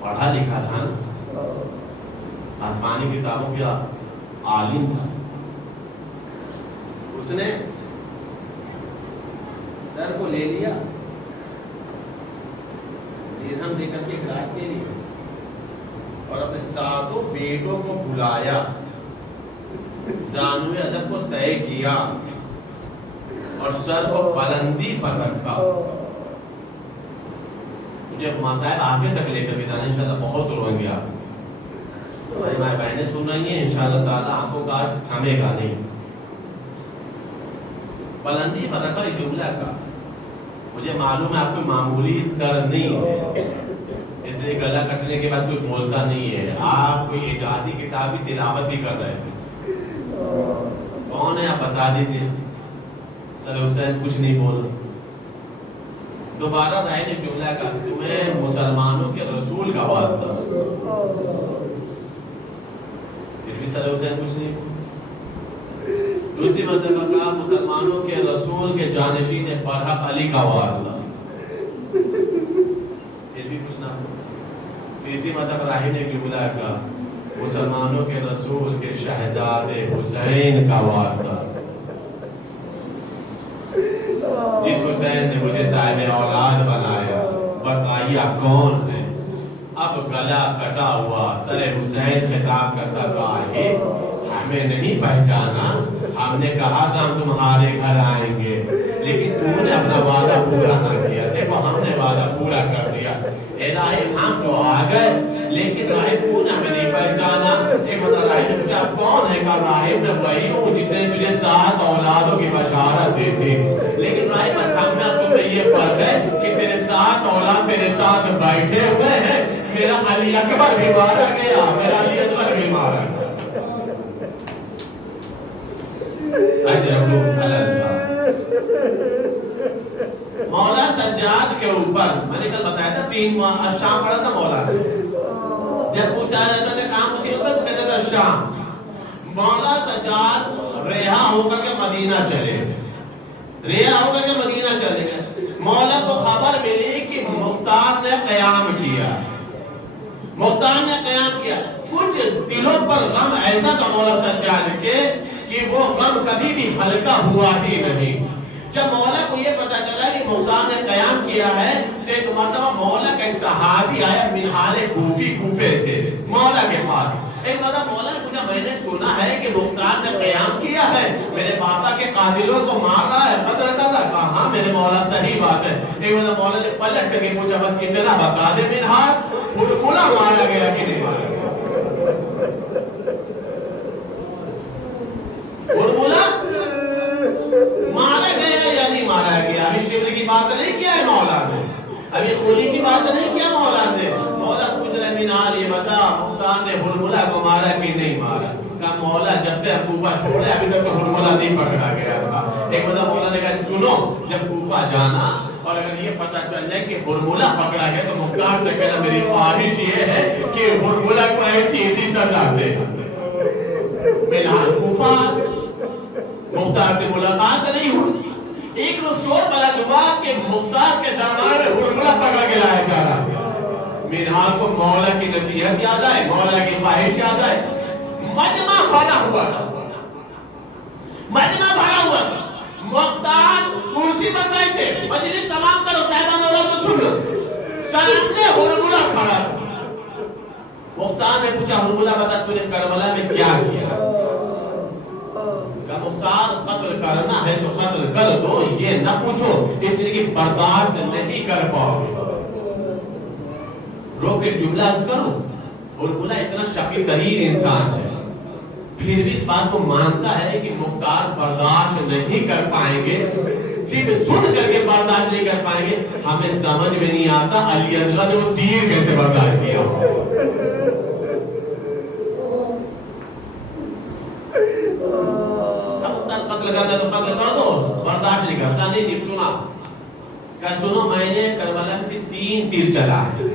پڑھا لکھا تھا، آسمانی کتابوں کا عالم تھا، اس نے سر کو لے لیا، درہم دے کر کے گراج دے لیا، اور اپنے 7 بیٹوں کو بلایا، زانوِ ادب کو طے کیا اور سر کو بلندی پر رکھا۔ مجھے مسائل آگے تک لے کر بھی جانا، انشاءاللہ بہت روئیں گے آپ، ہماری ماں بہنیں سن رہی ہیں، انشاءاللہ تعالیٰ آپ کو کاش تھامے گا نہیں۔ بلندی پر رکھا ایک جملہ کا، مجھے معلوم ہے آپ کوئی معمولی سر نہیں ہے، اس لیے گلا کٹنے کے بعد کوئی بولتا نہیں ہے، آپ کوئی اجازی کتاب بھی تلاوت بھی کر رہے تھے، کون ہے آپ بتا دیجئے؟ سر حسین کچھ نہیں بول رہا۔ دوبارہ رائے نے جملہ کہا، تمہیں مسلمانوں کے رسول کا واسطہ، پھر بھی سر حسین کچھ نہیں بول۔ دوسری مرتبہ کہا، مسلمانوں کے رسول کے جانشین فرحق علی کا واسطہ، پھر بھی کچھ نہ بول۔ تیسری مرتبہ راہب نے جملہ کہا، مسلمانوں کے رسول کے شہزادے حسین کا واسطہ، جس حسین نے مجھے صاحب اولاد بنایا، بتائیے کون ہے؟ اب گلا کٹا ہوا سر حسین خطاب کرتا کہا ہمیں نہیں پہچانا، ہم نے کہا تھا ہم تمہارے گھر آئیں گے لیکن تم نے اپنا وعدہ پورا نہ کیا، دیکھو ہم نے وعدہ پورا کر دیا، اے راہب ہم تو آ گئے لیکن راہب تو نے ہمیں نہیں پہچانا۔ ایک بندہ راہب نے پوچھا کون ہے؟ کہا راہب میں وہی ہوں جس نے تجھے 7 اولادوں کی بشارت دی تھی، لیکن راہب ہم میں تم میں یہ فرق ہے کہ تیرے 7 اولاد میرے ساتھ بیٹھے ہوئے ہیں، میرا علی اکبر بھی مارا گیا، میرا علی اکبر بھی مارا گیا۔ مولا سجاد کے اوپر میں نے کل بتایا تھا 3 ماہ الشام پڑھا تھا مولا نے، جب پوچھا جاتا تھا کہاں مصیبت میں تو کہتا تھا الشام۔ مولا سجاد رہا ہو کر کے مدینہ چلے گئے، رہا ہو کر کے مدینہ چلے گئے، مولا کو خبر ملی کہ مختار نے قیام کیا، مختار نے قیام کیا، کچھ دلوں پر غم ایسا تھا مولا سجاد کے کہ وہ غم کبھی بھی ہلکا ہوا ہی نہیں۔ جب مولا کو یہ پتا چلا کہ مختار نے قیام کیا ہے تو ایک مرتبہ مولا کا ایک صحابی آیا منہال کوفے سے مولا کے پاس، ایک مرتبہ مولا نے پوچھا میں نے سنا ہے کہ مختار نے قیام کیا ہے، میرے پاپا کے قاتلوں کو مار رہا ہے، قتل کر رہا ہے، کہا ہاں میرے مولا صحیح بات ہے۔ ایک مرتبہ مولا نے پلٹ کر کے پوچھا بس اتنا بتا دے منہال ہرملہ مارا گیا کہ نہیں مارا گیا؟ ہرملہ مارا گیا یا نہیں مارا گیا؟ ابھی شبر کی بات نہیں کیا ہے مولا نے، ابھی خولی کی بات نہیں کیا مولا نے، مولا پوچھ رہے منال یہ بتا مختار نے ہرملہ کو مارا کہ نہیں مارا؟ کہا مولا جب سے کوفہ چھوڑے ابھی تک تو ہرملہ نہیں پکڑا گیا تھا۔ ایک بتا مولا نے کہا سنو جب کوفہ جانا اور اگر یہ پتا چل جائے کہ ہرملہ پکڑا گیا تو مختار سے کہنا میری خواہش یہ ہے کہ ہرملہ کو ایسی سزا دے۔ منال کوفہ مختار سے ملاقات نہیں ہوئی، ایک نو شور بلند ہوا کہ مختار کے دربار میں ہرملہ پکڑ کے لایا جا رہا۔ منہال کو مولا کی نصیحت یاد آئے، مولا کی خواہش یاد آئے، مجمع بھرا ہوا تھا، مجمع بھرا ہوا تھا، مختار کرسی پر بیٹھے، مجلس تمام کرو صاحبان اللہ تو سن لو، سامنے ہرملہ کھڑا تھا۔ مختار نے پوچھا ہرملہ بتا تو نے کربلا میں کیا کیا؟ کہ مختار قتل کرنا ہے تو قتل کر دو، یہ نہ پوچھو اس لیے کہ برداشت نہیں کر پاؤ گے۔ روک ایک جملہ عرض کروں، ہرملہ اتنا شقی ترین انسان ہے پھر بھی اس بات کو مانتا ہے کہ مختار برداشت نہیں کر پائیں گے، صرف سن کر کے برداشت نہیں کر پائیں گے۔ ہمیں سمجھ میں نہیں آتا علی اصغر نے وہ تیر کیسے برداشت کیا؟ قتل کرنا تو قتل کر دو، برداشت نہیں کرتا، نہیں سنا کہ سنو میں نے کربلا میں صرف 3 تیر چلا ہے،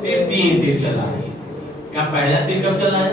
صرف 3 تیر چلا ہے۔ کیا پہلا تیر کب چلا ہے؟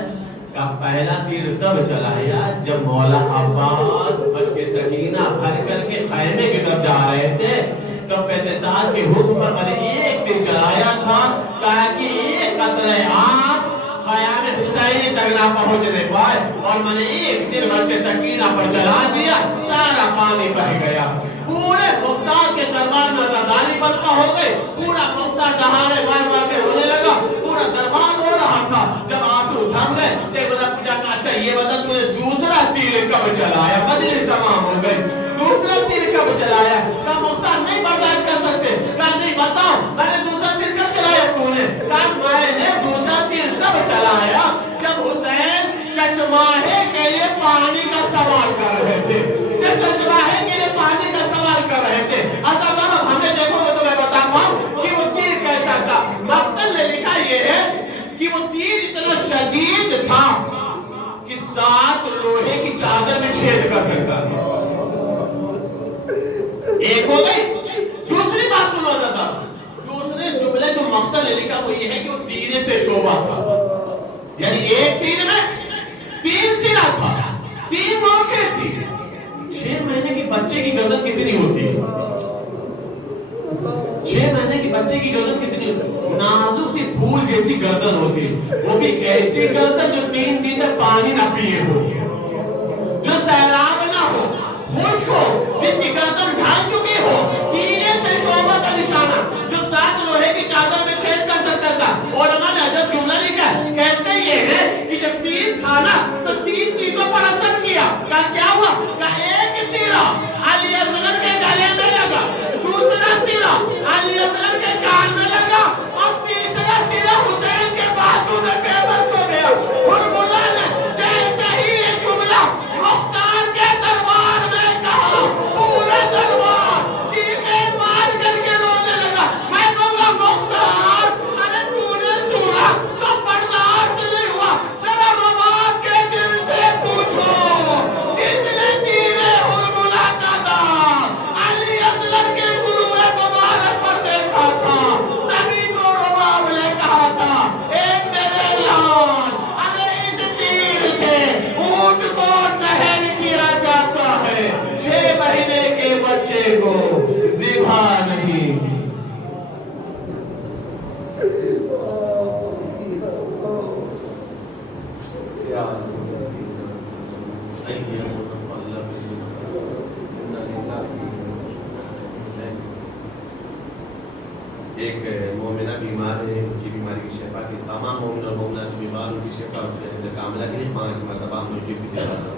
کیا پہلا تیر تب چلا ہے جب مولا عباس مشق سکینہ بھر کر کے خیمے کی طرف جا رہے تھے، تب پیسے ساتھ کے حکم پر میں نے 1 تیر چلایا تھا تاکہ ایک قطرہ آب خیام حسینی تک نہ پہنچنے پائے، اور میں نے 1 تیر مشق سکینہ پر چلا دیا، سارا پانی بہ گیا۔ پورے مختار کے دربار میں عزاداری برپا ہو گئی، پورا مختار دہاڑے مار مار کے رونے لگا، پورا دربار رو رہا تھا۔ جب آنسو تھم گئے تو بتا پوچھا کہ اچھا یہ بتا تو نے دوسرا تیر کب چلایا؟ مجلس تمام ہو گئی، دوسرا تیر کب چلایا؟ کہا مختار نہیں برداشت کر سکتے، کہا نہیں بتاؤ میں نے دوسرا تیر کب چلایا تو نے؟ کہا میں نے دوسرا تیر کب چلایا جب حسین چشماہے کے لیے پانی کا سوال کر رہے تھے، جب چشماہے کے لیے پانی کا سوال کر رہے تھے۔ اصل بات ہمیں دیکھو گے تو میں بتا پاؤں کہ وہ تیر کیسا تھا۔ مقتل نے لکھا یہ ہے کہ وہ تیر اتنا شدید تھا کہ 7 لوہے کی چادر میں چھید کر سکتا تھا۔ ایک ہو گئی، دوسری بات سنو تھا، دوسرے جملے جو مقتل نے لکھا وہ یہ ہے کہ وہ تیرے سے شعبہ تھا، یعنی ایک تیر میں 3 سرا تھا، 3 موقع تھی۔ 6 مہینے کی بچے کی گردن کتنی ہوتی ہے؟ 6 مہینے کی بچے کی گردن کتنی ہوتی ہے؟ نازک سی پھول جیسی گردن ہوتی ہے، وہ بھی ایسی گردن جو 3 دن تک پانی نہ پیے ہو، جو سیراب نہ ہو، خشک ہو، جس کی گردن ڈھال چکی ہو، تیرے سے شعبہ کا نشانہ، جو 7 لوہے کی چادر میں چھید کر سکتا تھا، علماء نے عجب جملہ لکھا ہے، کہتے یہ ہے کہ جب دین تھا نا تو 3 چیزوں پر اثر کیا. کیا ہوا؟ ایک سیرا علی اصغر کے گلے میں لگا، دوسرا سیرا علی اصغر کے کان میں لگا، اور تیسرا سیرا حسین کے بازو میں بے بس ہو گیا. حرملہ نے جیسے ہی یہ جملہ مختار کے دربار میں کہا، پورا دربار چیخیں مار کر کے رونے لگا. میں کہوں گا مختار، ارے تو نے سنا تو برداشت نہیں ہوا، ذرا رباب کے دل سے پوچھو جس نے تیر حرملہ کا دار علی اصغر کے گروہ مبارک پر دیکھا تھا، تبھی تو رباب نے کہا تھا اے میرے لال، اگر اس تیر سے اونٹ کو نہر کیا جاتا ہے 6 مہینے کے بچے کو ذبح نہیں. ایک مومنہ بیمار ہے، ان کی بیماری کی شفا کی، تمام مومن اور مومنات بیمار ان کی شفا سے کاملہ کے لیے 5 مرتبہ مجھے بھی دے رہا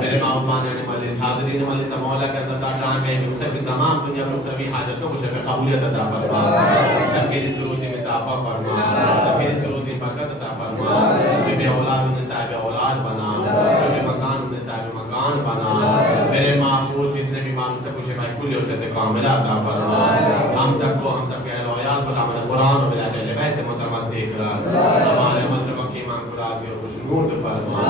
میرے ماں باپ نے مجلس حاضرین مجلس مولا کا صدا جہاں کہ ان سب کی تمام دنیا میں سبھی حاجتوں کو شفا قبولیت عطا فرما، سب کے رزق روزی میں اضافہ فرما، سب کے رزق روزی برکت عطا فرما، جو بے اولاد انہیں صاحب اولاد بنا، جو بے مکان انہیں صاحب مکان بنا. میرے معبود جتنے بھی مام سب کو شفا کلیوں سے کاملہ عطا فرما. ہم سب کو، ہم سب کے اہل و عیال کو دامن قرآن و بلاد اہل بیت سے محترمہ سیکھ رہا، ہمارے مذہب کی امام کو راضی اور خوشنود فرما.